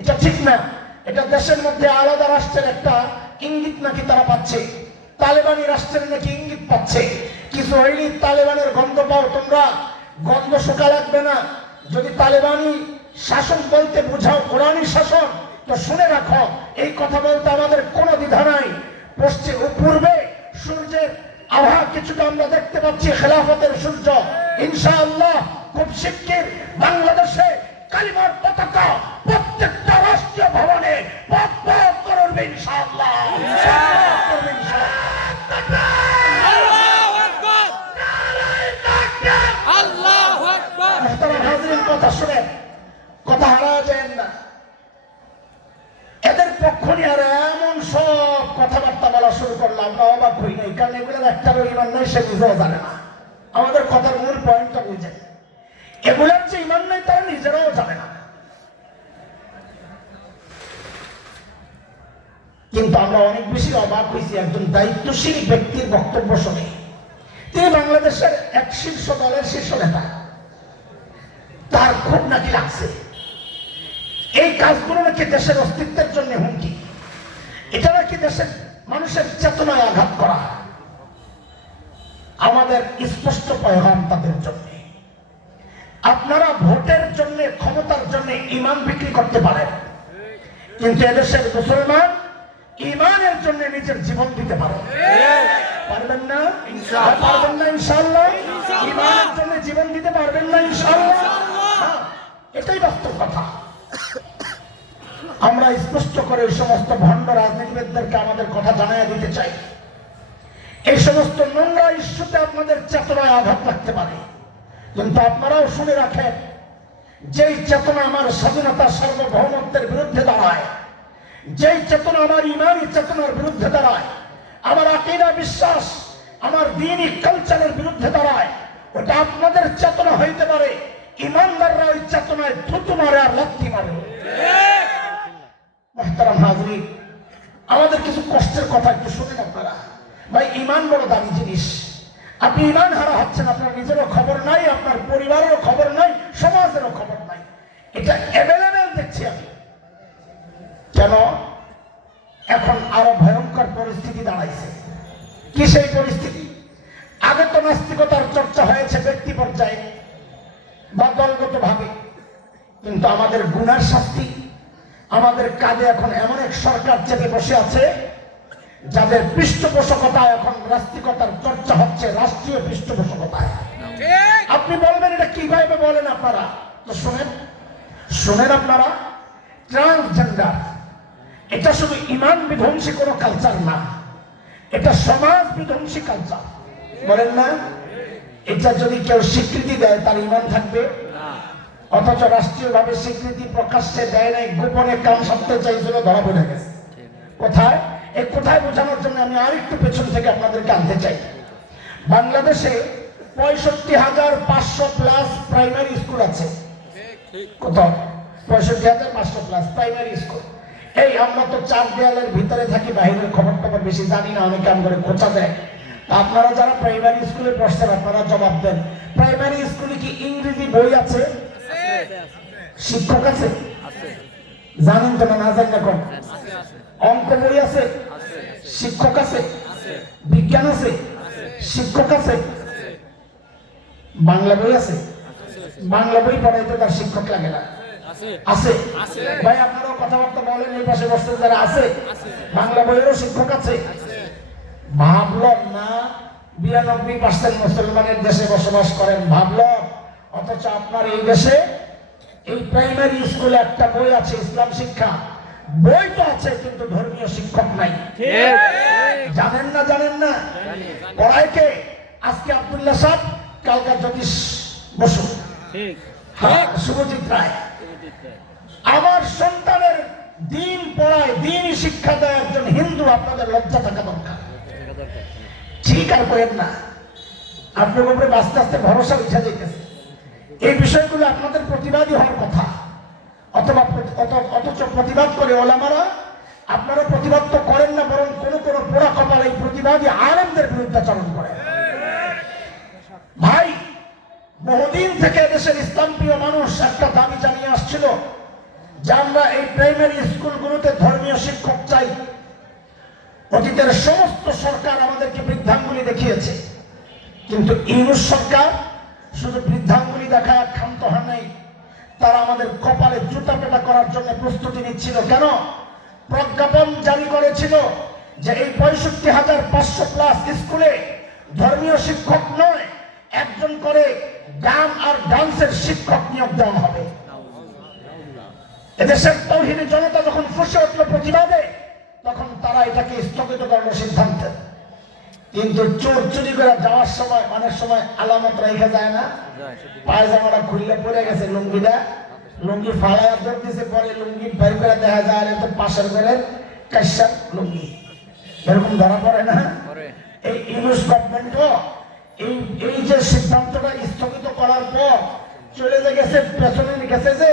এটা ঠিক না, এটা দেশের মধ্যে আলাদা রাষ্ট্রের একটা ইঙ্গিত নাকি তারা পাচ্ছে, তালেবানি রাষ্ট্রের নাকি ইঙ্গিত পাচ্ছে। কিছু হইলি তালেবানের গন্ধ পাও তোমরা, গন্ধ শোকা লাগবে না। যদি তালেবানি শাসন বলতে বুঝাও কোরআনী শাসন, তো শুনে রাখো, এই কথা বলতে আমাদের কোনো দ্বিধা নাই। পূর্বে সূর্যের আভা কিছুটা আমরা দেখতে পাচ্ছি, খেলাফতের সূর্য। ইনশাআল্লাহ খুব শিগগির বাংলাদেশে কালিমার পতাকা প্রত্যেকটা রাষ্ট্রীয় ভবনে করবে ইনশাআল্লাহ। কথা শুনে কথা হারা যায় না। এদের পক্ষ নিয়ে আর এমন সব কথাবার্তা বলা শুরু করলো, আমরা অবাক হই নাই, কারণ এগুলোর একটারও ইমান নেই, সে বুঝেও জানে না। আমাদের কথার মূল পয়েন্টটা বুঝে। এগুলোর যে ইমান নেই তারা নিজেরাও জানে না। কিন্তু আমরা অনেক বেশি অবাক হয়েছি একজন দায়িত্বশীল ব্যক্তির বক্তব্য শুনে। তিনি বাংলাদেশের এক শীর্ষ দলের শীর্ষ নেতা, তার খুব নাকি লাগছে এই কাজগুলো নাকি দেশের অস্তিত্বের জন্য হুমকি, এটা নাকি দেশের মানুষের চেতনায় আঘাত করা। আমাদের স্পষ্ট পয়গাম তাদের জন্য, আপনারা ভোটের জন্য ক্ষমতার জন্য ইমান বিক্রি করতে পারেন, কিন্তু এদেশের মুসলমান ইমানের জন্য নিজের জীবন দিতে পারে, পারবেন না? পারবেন না ইনশাআল্লাহ? ইমানের জন্য জীবন দিতে পারবেন না ইনশাআল্লাহ? হ্যাঁ, এটাই বাস্তব কথা। আমরা স্পষ্ট করে এই সমস্ত ভণ্ড রাজনীতিবিদদেরকে আমাদের কথা জানাইয়া দিতে চাই। এই সমস্ত নোংরা ইস্যুতে আপনাদের চেতনায় আঘাত লাগতে পারে, কিন্তু আপনারাও শুনে রাখেন, যেই চেতনা আমার স্বাধীনতা সার্বভৌমত্বের বিরুদ্ধে দাঁড়ায়, যেই চেতনা আমার ইমানি চেতনার বিরুদ্ধে দাঁড়ায়, আমার আকীদা বিশ্বাস, আমার দ্বীনি কালচারের বিরুদ্ধে দাঁড়ায়, ওটা আপনাদের চেতনা হইতে পারে। ইমানদাররা ওই চেতনায় থুতু মারে আর লাথি মারে। মুহতারাম হাজরিন, আমাদের কিছু কষ্টের কথা একটু শুনেন আপনারা। ভাই, ইমান বড় দামি জিনিস। আপনি ইমান হারা হচ্ছেন, আপনার নিজেরও খবর নাই, আপনার পরিবারেরও খবর নাই, সমাজেরও খবর নাই। এটা অ্যাভেলেবেল দেখছি আমি। কেন? এখন আরো ভয়ঙ্কর পরিস্থিতি দাঁড়াইছে। কি সেই পরিস্থিতি? আগে তো নাস্তিকতার চর্চা হয়েছে ব্যক্তি পর্যায়ে বা দলগত ভাবে, কিন্তু আমাদের গুনার শাস্তি আমাদের কাঁধে এখন এমন এক সরকার চেপে বসে আছে যাদের পৃষ্ঠপোষকতায় এখন নাস্তিকতার চর্চা হচ্ছে, রাষ্ট্রীয় পৃষ্ঠপোষকতায়। আপনি বলবেন এটা কিভাবে বলেন আপনারা? তো শুনেন আপনারা, ট্রান্সজেন্ডার এটা শুধু ইমান বিধ্বংসী কোনো কালচার না, এটা সমাজ বিধ্বংসী কালচার, বলেন না? এটা যদি কেউ স্বীকৃতি দেয় তার ইমান থাকবে, অথচ রাষ্ট্রীয়ভাবে স্বীকৃতি প্রকাশ্যে দেয় নাই, গোপনে কাম সারতে চাইছিল, ধরা পড়ে গেছে। কোথায়? এই কোথায় বোঝানোর জন্য আমি আরেকটু পেছন থেকে আপনাদেরকে আনতে চাই। বাংলাদেশে 65,500 প্লাস প্রাইমারি স্কুল আছে। কত? 65,500 প্লাস প্রাইমারি স্কুল। এই আমরা তো চার দেয়ালের ভিতরে থাকি, বাইরের খবর টবর বেশি জানি না, অনেকে আমাদের খোঁচা দেয়। আপনারা যারা প্রাইমারি স্কুলে পড়ছেন আপনারা জবাব দেন, প্রাইমারি স্কুলে কি ইংরেজি বই আছে? শিক্ষক আছে? জানেন তো না? জানেন না? কোন অঙ্ক বই আছে? শিক্ষক আছে? বিজ্ঞান আছে? শিক্ষক আছে? বাংলা বই আছে? বাংলা বই পড়াইতে তার শিক্ষক লাগে না? আছে? ভাই, আপনারাও কথাবার্তা বলেন, এই পাশে বসতে যারা আছে, বাংলা বইয়েরও শিক্ষক আছে? ভাবলাম না 92% মুসলমানের দেশে বসবাস করেন, ভাবলাম। অথচ আপনার এই দেশে এই প্রাইমারি স্কুলে একটা বই আছে, ইসলাম শিক্ষা বই তো আছে, কিন্তু ধর্মীয় শিক্ষক নাই। জানেন না? জানেন না? পড়ায় কে? আজকে আব্দুল্লাহ সাহেব, কালকা জ্যোতিষ বসু, শুভজিৎ রায়। আমার সন্তানের দিন পড়ায়, দিনই শিক্ষা দেয় একজন হিন্দু। আপনাদের লজ্জা থাকা দরকার। ঠিক আর করেন না, আপনার উপরে আস্তে আস্তে ভরসা উঠে যাইতেছে। এই বিষয়গুলো আপনাদের প্রতিবাদী হওয়ার কথা, অথচ প্রতিবাদ করে ওলামারা। আপনারা প্রতিবাদ তো করেন না, বরং কোনো পোড়া কপাল এই প্রতিবাদী আলেমদের বিরুদ্ধাচরণ করে। ভাই, বহুদিন থেকে দেশের ইসলাম প্রিয় মানুষ একটা দাবি জানিয়ে আসছিল যে আমরা এই প্রাইমারি স্কুলগুলোতে ধর্মীয় শিক্ষক চাই। অতীতের সমস্ত সরকার আমাদেরকে বৃদ্ধাঙ্গুলি দেখিয়েছে, কিন্তু ইউনূস সরকার শুধু বৃদ্ধাঙ্গুলি দেখা ক্ষান্ত হয় নাই, তারা আমাদের কপালে জুতা পেটা করার জন্য প্রস্তুতি নিচ্ছিল। কেন? প্রজ্ঞাপন জারি করেছিল যে এই 65,500 প্লাস স্কুলে ধর্মীয় শিক্ষক নয়, একজন করে গান আর ডান্সের শিক্ষক নিয়োগ দেওয়া হবে। এদেশের তৌহিদি জনতা যখন ফুঁসে উঠল প্রতিবাদে, তখন তারা এটাকে স্থগিত করার সিদ্ধান্ত। কিন্তু চোর চুরি করে যাওয়ার সময়, অনেক সময় আলামত রেখে যায় না, পায়জামাটা খুললে পড়ে গেছে, লুঙ্গি ফালায়া দৌড় দিছে, পরে লুঙ্গি বের করে দেখা যায় তো পাশের ঘরের কাশার লুঙ্গি, এরকম ধরা পড়ে না? এই ইউনূস গভর্নমেন্টও এই যে সিদ্ধান্তটা স্থগিত করার পর চলে যে গেছে পেছনে গেছে যে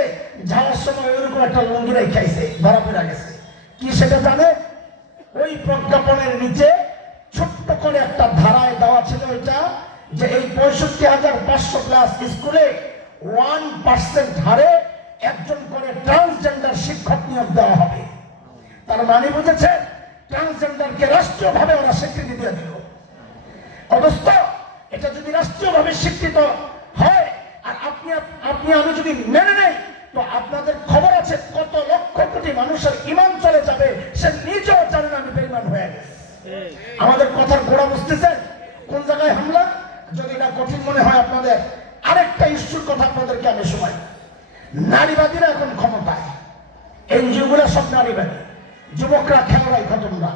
যাওয়ার সময় ওইরকম একটা লুঙ্গি খাইছে, ধরা পড়ে গেছে। কি সেটা জানে? ওই প্রজ্ঞাপনের নিচে ছোট্ট করে একটা ধারায় দেওয়া ছিল এটা, যে এই ৬৫,৫০০ ক্লাস স্কুলে 1% হারে একজন করে ট্রান্সজেন্ডার শিক্ষক নিয়োগ দেওয়া হবে। তার মানে বুঝেছে, ট্রান্সজেন্ডারকে রাষ্ট্রীয়ভাবে ওরা স্বীকৃতি দিয়ে দিল। অবস্থ এটা যদি রাষ্ট্রীয়ভাবে স্বীকৃত হয় আর আপনি আমি যদি মেনে নেই, তো আপনাদের খবর আছে কত লক্ষ কোটি মানুষের ঈমান চলে যাবে, সে নিজেও জানে না আমি বেঈমান হয়ে গেছি। আমাদের কথার গোড়া বুঝতেছেন কোন জায়গায় হামলা? যদি এটা কঠিন মনে হয় আপনাদের, আরেকটা ইস্যুর কথা আপনাদেরকে আমি শোনাই। নারীবাদীরা এখন ক্ষমতায়, এনজিও গুলো সব নারীবাদী, যুবকরা খেলায় খতমরা।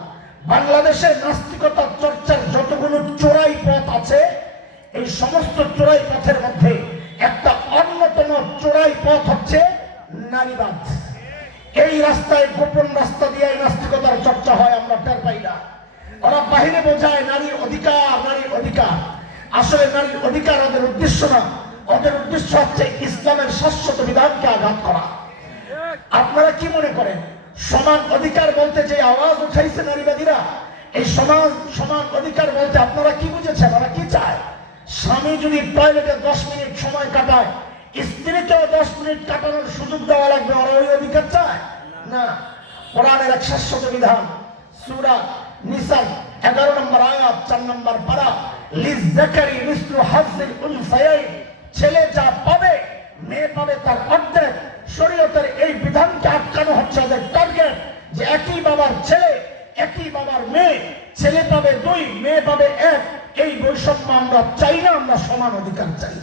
বাংলাদেশে নাস্তিকতার চর্চার যতগুলো চোরাই পথ আছে, এই সমস্ত চোরাই পথের মধ্যে একটা অন্যতম চোরাই পথ হচ্ছে নারীবাদ। এই রাস্তায়, গোপন রাস্তা দিয়ে এই নাস্তিকতার চর্চা হয়, আমরা টের পাই না। ওরা বাহিরে বোঝায় নারীর অধিকার, নারীর অধিকার। আসলে নারীর অধিকার ওদের উদ্দেশ্য না, ওদের উদ্দেশ্য হচ্ছে ইসলামের শাশ্বত বিধানকে আঘাত করা। আপনারা কি মনে করেন সমান অধিকার বলতে যে আওয়াজ উঠাইছে নারীবাদীরা, এই সমান অধিকার বলতে আপনারা কি বুঝেছেন? ওরা কি চায়? স্বামী যদি টয়লেটে 10 মিনিট সময় কাটায়, স্ত্রীকেও 10 মিনিট কাটানোর সুযোগ দেওয়া লাগবে, ওরা ওই অধিকার চায় না। কোরআনের এক শাশ্বত বিধান, সূরা নিসা 11 নম্বর আয়াত 4 নম্বর পারা, লিযযাকারি মিসলু হাজ্জিল উনসায়াইন, ছেলে যা পাবে মেয়ে পাবে তার অর্ধেক। শরীয়তের এই বিধানকে আটকানো হচ্ছে ওদের টার্গেট, যে একই বাবার ছেলে, একই বাবার মেয়ে, ছেলে পাবে 2, মেয়ে পাবে 1। এই বৈষম্য আমরা চাই না, আমরা সমান অধিকার চাই।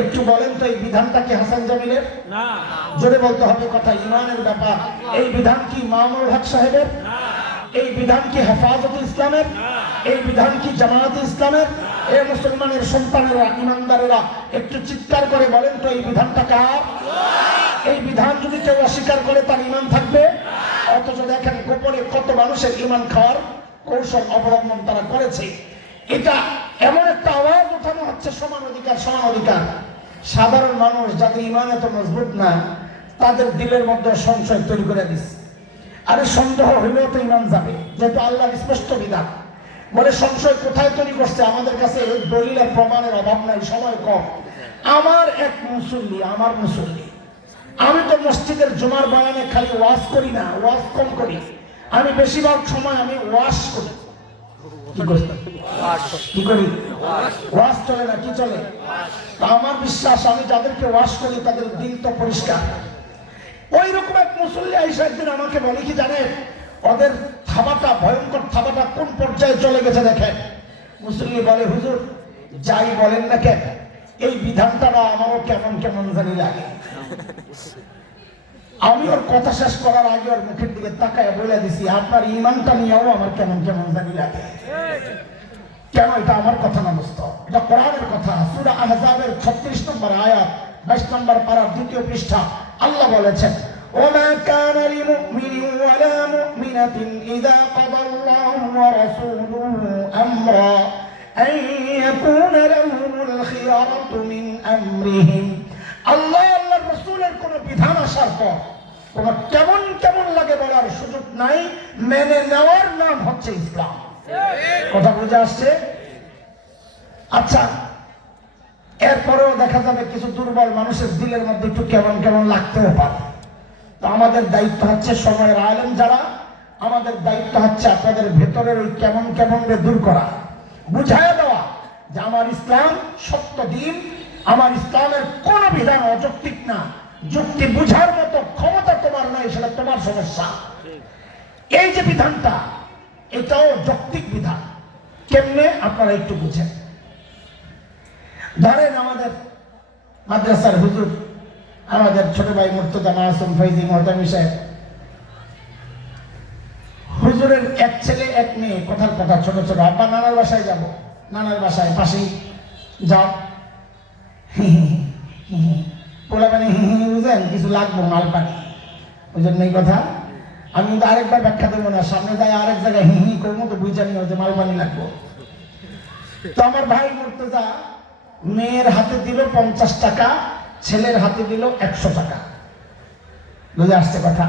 একটু বলেন তো এই বিধানটা কি হাসান জামিলের? না। জোরে বলতে হবে কথা, ইমানের ব্যাপার। এই বিধান কি মামুনুল হক সাহেবের? না। এই বিধান কি হেফাজত ইসলামের? না। এই বিধান কি জামায়াত ইসলামের? এ মুসলমানের সন্তানেরা, ইমানদারেরা একটু চিৎকার করে বলেন তো এই বিধানটা কার? এই বিধান যদি কেউ অস্বীকার করে তার ঈমান থাকবে? অথচ দেখেন গোপনে কত মানুষের ঈমান খাওয়ার কৌশল অবলম্বন তারা করেছে। এটা এমন একটা আওয়াজ উঠানো হচ্ছে সমান অধিকার, সমান অধিকার। সাধারণ মানুষ যাদের ঈমান এত মজবুত না, তাদের দিলের মধ্যে সংশয় তৈরি করে দিচ্ছে। আরে সন্দেহ হইলেও তো ঈমান যাবে, যেহেতু আল্লাহর স্পষ্ট বিধান। বলে সংশয় কোথায় তৈরি করছে? আমাদের কাছে দলিলের প্রমাণের অভাব নাই, সময় কম। আমার এক মুসল্লি, আমি তো মসজিদের জুমার বয়ানে খালি ওয়াজ করি না, ওয়াজ কম করি। আমি বেশিরভাগ সময় আমি ওয়াশ করি। কি করি? ওয়াজ চলে না, কি চলে? আমার বিশ্বাস আমি যাদেরকে ওয়াশ করি তাদের দিল তো পরিষ্কার। ওই রকম এক মুসল্লি আইসা একদিন আমাকে বলে কি জানেন, ওদের থাবাটা, ভয়ঙ্কর থাবাটা কোন পর্যায়ে চলে গেছে দেখেন। মুসল্লি বলে, হুজুর যাই বলেন না কেন, এই বিধানটা আমারও কেমন কেমন জানি লাগে। আমি ওর কথা শেষ করার আগে ওর মুখের দিকে তাকায় বলে দিছি, আপনার ঈমানটা নিয়েও আমার কেমন কেমন জানি লাগে। কেন? এটা আমার কথা না দোস্ত, এটা কোরআনের কথা। সূরা আহজাবের 36 নম্বর আয়াত 22 নম্বর পারার 2য় পৃষ্ঠা আল্লাহ বলেছেন, ওমা কানা লিমুমিনিন ওয়ালা মুমিনাতিন ইযা কাদাল্লাহু ওয়া রাসূলুহু আমরা আন ইয়াকুনা লাহুমুল খিয়ারাতু মিন আমরিহিম। আল্লাহ আল্লাহর রাসূলের কোন বিধান আসার পর কোন কেমন কেমন লাগে বলার সুযোগ নাই, মেনে নেওয়ার নাম হচ্ছে ইসলাম। কথা বুঝে আসছে? আচ্ছা, এরপরেও দেখা যাবে কিছু দুর্বল মানুষের দিলের মধ্যে একটু কেমন কেমন লাগতেও পারে। তো আমাদের দায়িত্ব হচ্ছে, সময়ের আলেম যারা, আমাদের দায়িত্ব হচ্ছে আপনাদের ভেতরের ওই কেমন কেমন দূর করা, বুঝাইয়া দেওয়া যে আমার ইসলাম সত্য দিন, আমার ইসলামের কোন বিধান অযৌক্তিক না। যুক্তি বুঝার মতো ক্ষমতা তোমার নাই, সেটা তোমার সমস্যা। এই যে বিধানটা, এটাও যৌক্তিক বিধান। কেমনে আপনারা একটু বুঝেন। ধরেন আমাদের মাদ্রাসার হুজুর, আমাদের ছোট ভাই মুর্তজা মাসুম ফৈজি মোহতামি সাহেব, হুজুরের এক ছেলে এক মেয়ে, কথার কথা ছোট ছোট। আব্বা নানার বাসায় যাব, নানার বাসায় পাশেই যাও, পোলা পানি বুঝেন, কিছু লাগবো মাল পানি, ওই জন্য এই কথা। আমি কিন্তু আরেকবার ব্যাখ্যা দেবো না, সামনে যাই আরেক জায়গায় করবো, তো বুঝে নিও যে মাল পানি লাগবো। তো আমার ভাই মুর্তজা মেয়ের হাতে দিল 50 টাকা, ছেলের হাতে দিল 100 টাকা। বুঝে আসছে কথা?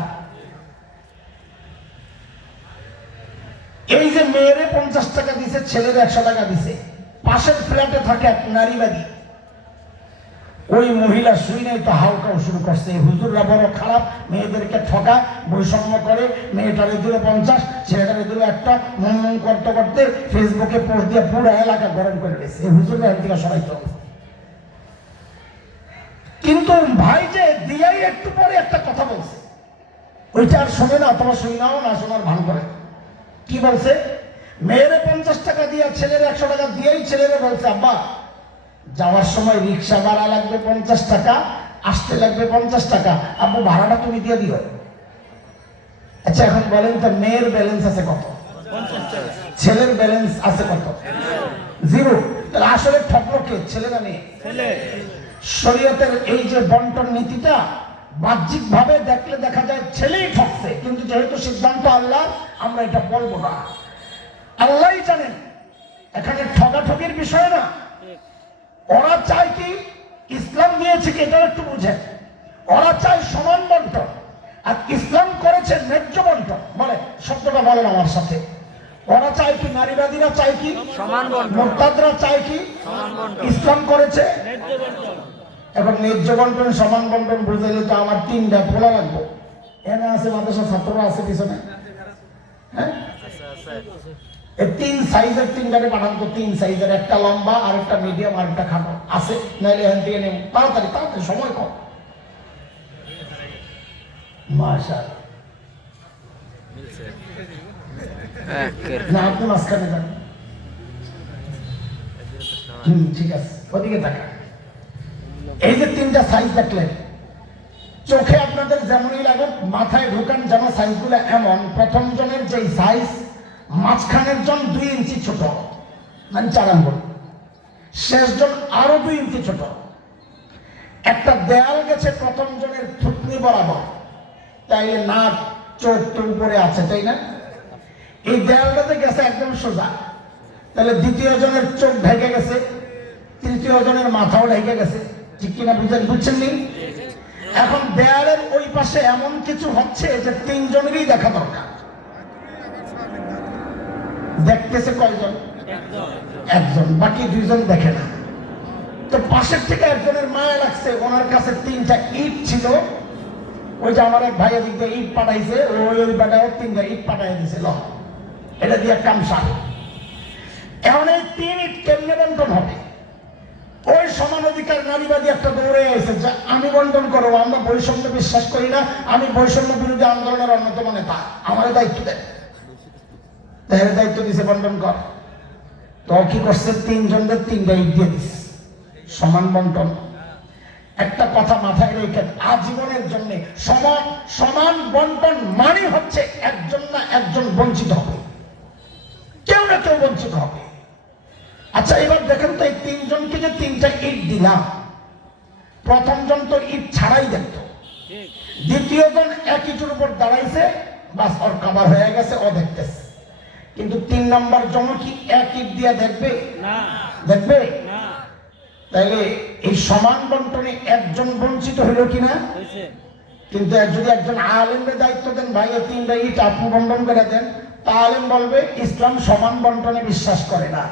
এই যে মেয়েরে 50 টাকা দিছে, ছেলের 100 টাকা দিছে, পাশের ফ্ল্যাটে থাকে এক নারীবাদী। ওই মহিলা শুই নাই তো হাউকাও শুরু করছে, হুজুররা বড় খারাপ, মেয়েদেরকে ঠকায়, বৈষম্য করে, মেয়েটারে দিল 50, ছেলেটারে দিল 1, মন করতে করতে ফেসবুকে পোস্ট দিয়ে পুরো এলাকা গরম করে দিয়েছে। এই হুজুররা এর দিকে সবাই তো, কিন্তু ভাই যে দিয়াই একটু পরে একটা কথা বলছে, ওইটা আর শোনে না, অথবা শুই নাও না, শোনার ভান করে। কি বলছে? মেয়েরে 50 টাকা দিয়া ছেলের 100 টাকা দিয়েই ছেলেরে বলছে, আব্বা যাওয়ার সময় রিক্সা ভাড়া লাগবে 50 টাকা, আসতে লাগবে 50 টাকা, আব্বু ভাড়াটা তুমি দিয়ে দিও। আচ্ছা এখন বলেন তো, মেয়ের ব্যালেন্স আছে কত? ছেলের ব্যালেন্স আছে কত? 0। তাহলে আসলে ঠকলো কে, ছেলে না মেয়ে? শরীয়তের এই যে বন্টন নীতিটা বাহ্যিক ভাবে দেখলে দেখা যায় ছেলেই ঠকছে, কিন্তু যেহেতু সিদ্ধান্ত আল্লাহ, আমরা এটা বলবো না। আল্লাহই জানেন, এখানে ঠগাঠগির বিষয় না। ওরা চায় কি, ইসলাম দিয়েছে কি, এটা একটু বুঝেন। ওরা চায় সমান বন্টন, আর ইসলাম করেছে ন্যায্য বন্টন। বলে শব্দটা বলেন আমার সাথে। ওরা চায় কি, নারীবাদীরা চায় কি সমান বন্টন, মুরতাদরা চায় কি সমান বন্টন। ইসলাম করেছে ন্যায্য বন্টন। এখন ন্যায্য বন্টন সমান বন্টন বুঝাইলে তো আমার 3টা খোলা লাগবে। এনে আছে মাদ্রাসা ছাত্ররা আছে পিছনে, হ্যাঁ, এই 3 সাইজের 3টাকে পাঠান তো। 3 সাইজের, একটা লম্বা, আর একটা মিডিয়াম, আর একটা খাটো আছে, নাইলে এখান থেকে নেব। তাড়াতাড়ি তাড়াতাড়ি, সময় কম। মাশাআল্লাহ, না আপনি মাঝখানে যান। ঠিক আছে, ওদিকে তাকা। এই যে 3টা সাইজ দেখলেন, চোখে আপনাদের যেমনই লাগুক, মাথায় ঢুকান যেন সাইজগুলো এমন। প্রথম জনের যে সাইজ, মাঝখানের জন 2 ইঞ্চি ছোট, মানে 4 আঙ্গুল। শেষ জন আরো 2 ইঞ্চি ছোট। একটা দেয়াল গেছে প্রথম জনের থুতনি বরাবর, তাই নাক চোখ তো উপরে আছে, তাই না? এই দেয়ালটাতে গেছে একদম সোজা, তাহলে দ্বিতীয় জনের চোখ ঢেকে গেছে, তৃতীয় জনের মাথাও ঢেকে গেছে। ঠিক কিনা বুঝছেন নি? এখন দেয়ালের ওই পাশে এমন কিছু হচ্ছে যে 3 জনেরই দেখা দরকার। দেখতেছে কয়জন? একজন, বাকি 2 জন দেখে না। তো পাশের থেকে একজনের মায়া লাগছে, ওনার কাছে 3টা ইট ছিল। ওই যে আমার এক ভাই এদিক দিয়ে ইট পাঠাইছে, ওই বেটাও 3টা ইট পাঠাই দিছে, ল এটা দিয়ে কামসা। এখন এই 3 ইট কেমনে বন্টন হবে? ওই সমান অধিকার নারীবাদী একটা দৌড়ে এসে যে আমি বন্টন করবো, আমরা বৈষম্য বিশ্বাস করি না, আমি বৈষম্য বিরোধী আন্দোলনের অন্যতম নেতা, আমার দায়িত্ব দেয়। তাদের দায়িত্ব দিছে বন্টন কর। তো কি করছে, 3 জনদের 3টা ইট দিয়ে দিস, সমান বন্টন। একটা কথা মাথায় রেখেন, আজীবনের জন্য সমান সমান বন্টন মানে হচ্ছে একজন না একজন বঞ্চিত হবে, কেউ না কেউ বঞ্চিত হবে। আচ্ছা এবার দেখেন তো, এই 3 জনকে যে 3টা ইট দিলাম, প্রথম জন তো ইট ছাড়াই দেখত, দ্বিতীয় জন এক ইটের উপর দাঁড়াইছে, বাস ওর কভার হয়ে গেছে, ও দেখতেছে। কিন্তু 3 নম্বর জন কি এক ইট দিয়ে দেখবে? না, দেখবে না। তাইলে এই সমান বন্টনে একজন বঞ্চিত হইল কিনা? কিন্তু যদি একজন আলেমের দায়িত্ব দেন, ভাই এই 3টা ইট আপনি বন্টন করে দেন, তা আলেম বলবে ইসলাম সমান বন্টনে বিশ্বাস করে না,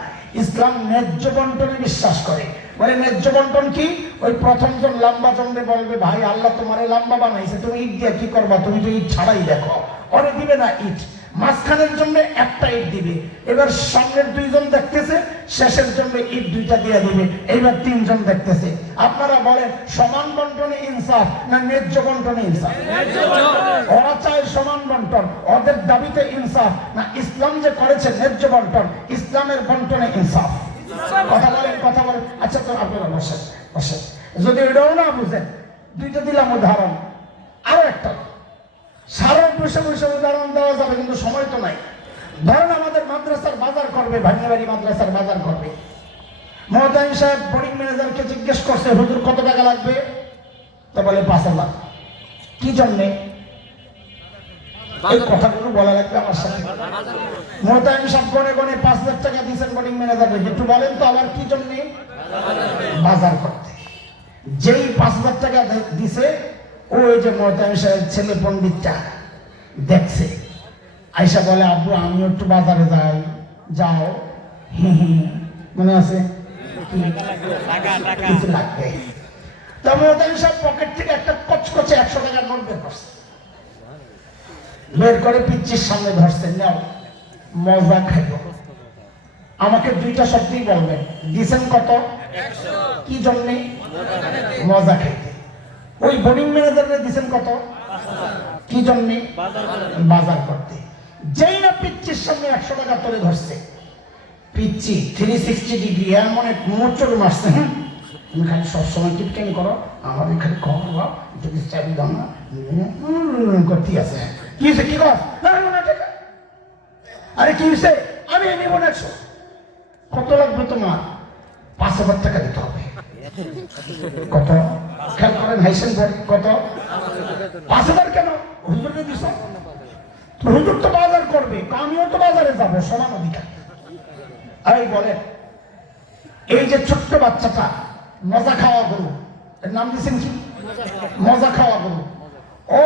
ইসলাম ন্যায্য বন্টনে বিশ্বাস করে। বলে ন্যায্য বন্টন কি? ওই প্রথম জন লম্বা জনরে বলবে, ভাই আল্লাহ তোমারে লম্বা বানাইছে, তুমি ইট দিয়ে কি করবা, তুমি তো ইট ছাড়াই দেখো, ওরে দিবে না ইট। মাঝখানের জন্য একটা ইট দিবে, এবার সামনের 2 জন দেখতেছে, শেষের জন্য ইট 2টা দিয়ে দিবে, এইবার 3 জন দেখতেছে। আপনারা বলেন সমান বন্টনে ইনসাফ না ন্যায্য বন্টনে ইনসাফ? ওরা চায় সমান বন্টন, ওদের দাবিতে ইনসাফ না ইসলাম যে করেছে ন্যায্য বন্টন, ইসলামের বন্টনে ইনসাফ? কথা বলেন, কথা বলেন। আচ্ছা তো আপনারা বসেন, বসেন। যদি এটাও না বুঝেন, 2টা দিলাম উদাহরণ, আরো একটা সারা বসে বসে উদাহরণ দেওয়া যাবে, কিন্তু সময় তো নাই। ধরেন আমাদের মাদ্রাসার বাজার করবে, ভাঙ্গাবাড়ি মাদ্রাসার বাজার করবে। মহতামিম সাহেব বোর্ডিং ম্যানেজারকে জিজ্ঞেস করছে, হুজুর কত টাকা লাগবে? তো বলে 5,000। কি জন্যে? এই কথাগুলো বলা লাগবে আমার সাথে। মহতামিম সাহেব গনে গনে 5,000 টাকা দিয়েছেন বোর্ডিং ম্যানেজারকে, একটু বলেন তো আবার কি জন্যে? বাজার করতে। যেই 5,000 টাকা দিছে, ওই যে মহতামিম সাহেব ছেলে পণ্ডিতটা দেখছে, আয়সা বলে, আব্বু আমিও একটু বাজারে যাই। যাও। মনে আছে কিছু লাগবে। তো মহতামিম সাহেব পকেট থেকে একটা কচকচে 100 টাকার নোট বের করছে, বের করে পিচ্চির সামনে ধরছে, নাও মজা খাইব। আমাকে 2টা শব্দই বলবেন, দিছেন কত? কি জন্যে? মজা খাইতে। ওই বোর্ডিং ম্যানেজারে দিছেন কত? কি জন্যে? বাজার করতে। যেই না পিচ্চির সামনে 100 টাকা তুলে ধরছে, পিচ্চি 360 ডিগ্রি এমন এক মোচড় মারছে। তুমি খালি সবসময় টিপটেন করো, আমাদের খালি খবর পাও, যদি চাবি দাও না করতে আছে। কি হয়েছে? কি কর? আরে কি হয়েছে? আমি নিব না 100। কত লাগবে তোমার? 5,000 টাকা দিতে হবে। কত? খেয়াল করেন, হাইসেন কত? 5,000 কেন? হুজুরকে দিছ? হুজুর তো বাজার করবে, আমিও তো বাজারে যাবো, সমান অধিকার। এই বলে, এই যে ছোট্ট বাচ্চাটা মজা খাওয়া গরু, এর নাম দিয়েছেন কি? মজা খাওয়া গরু। ও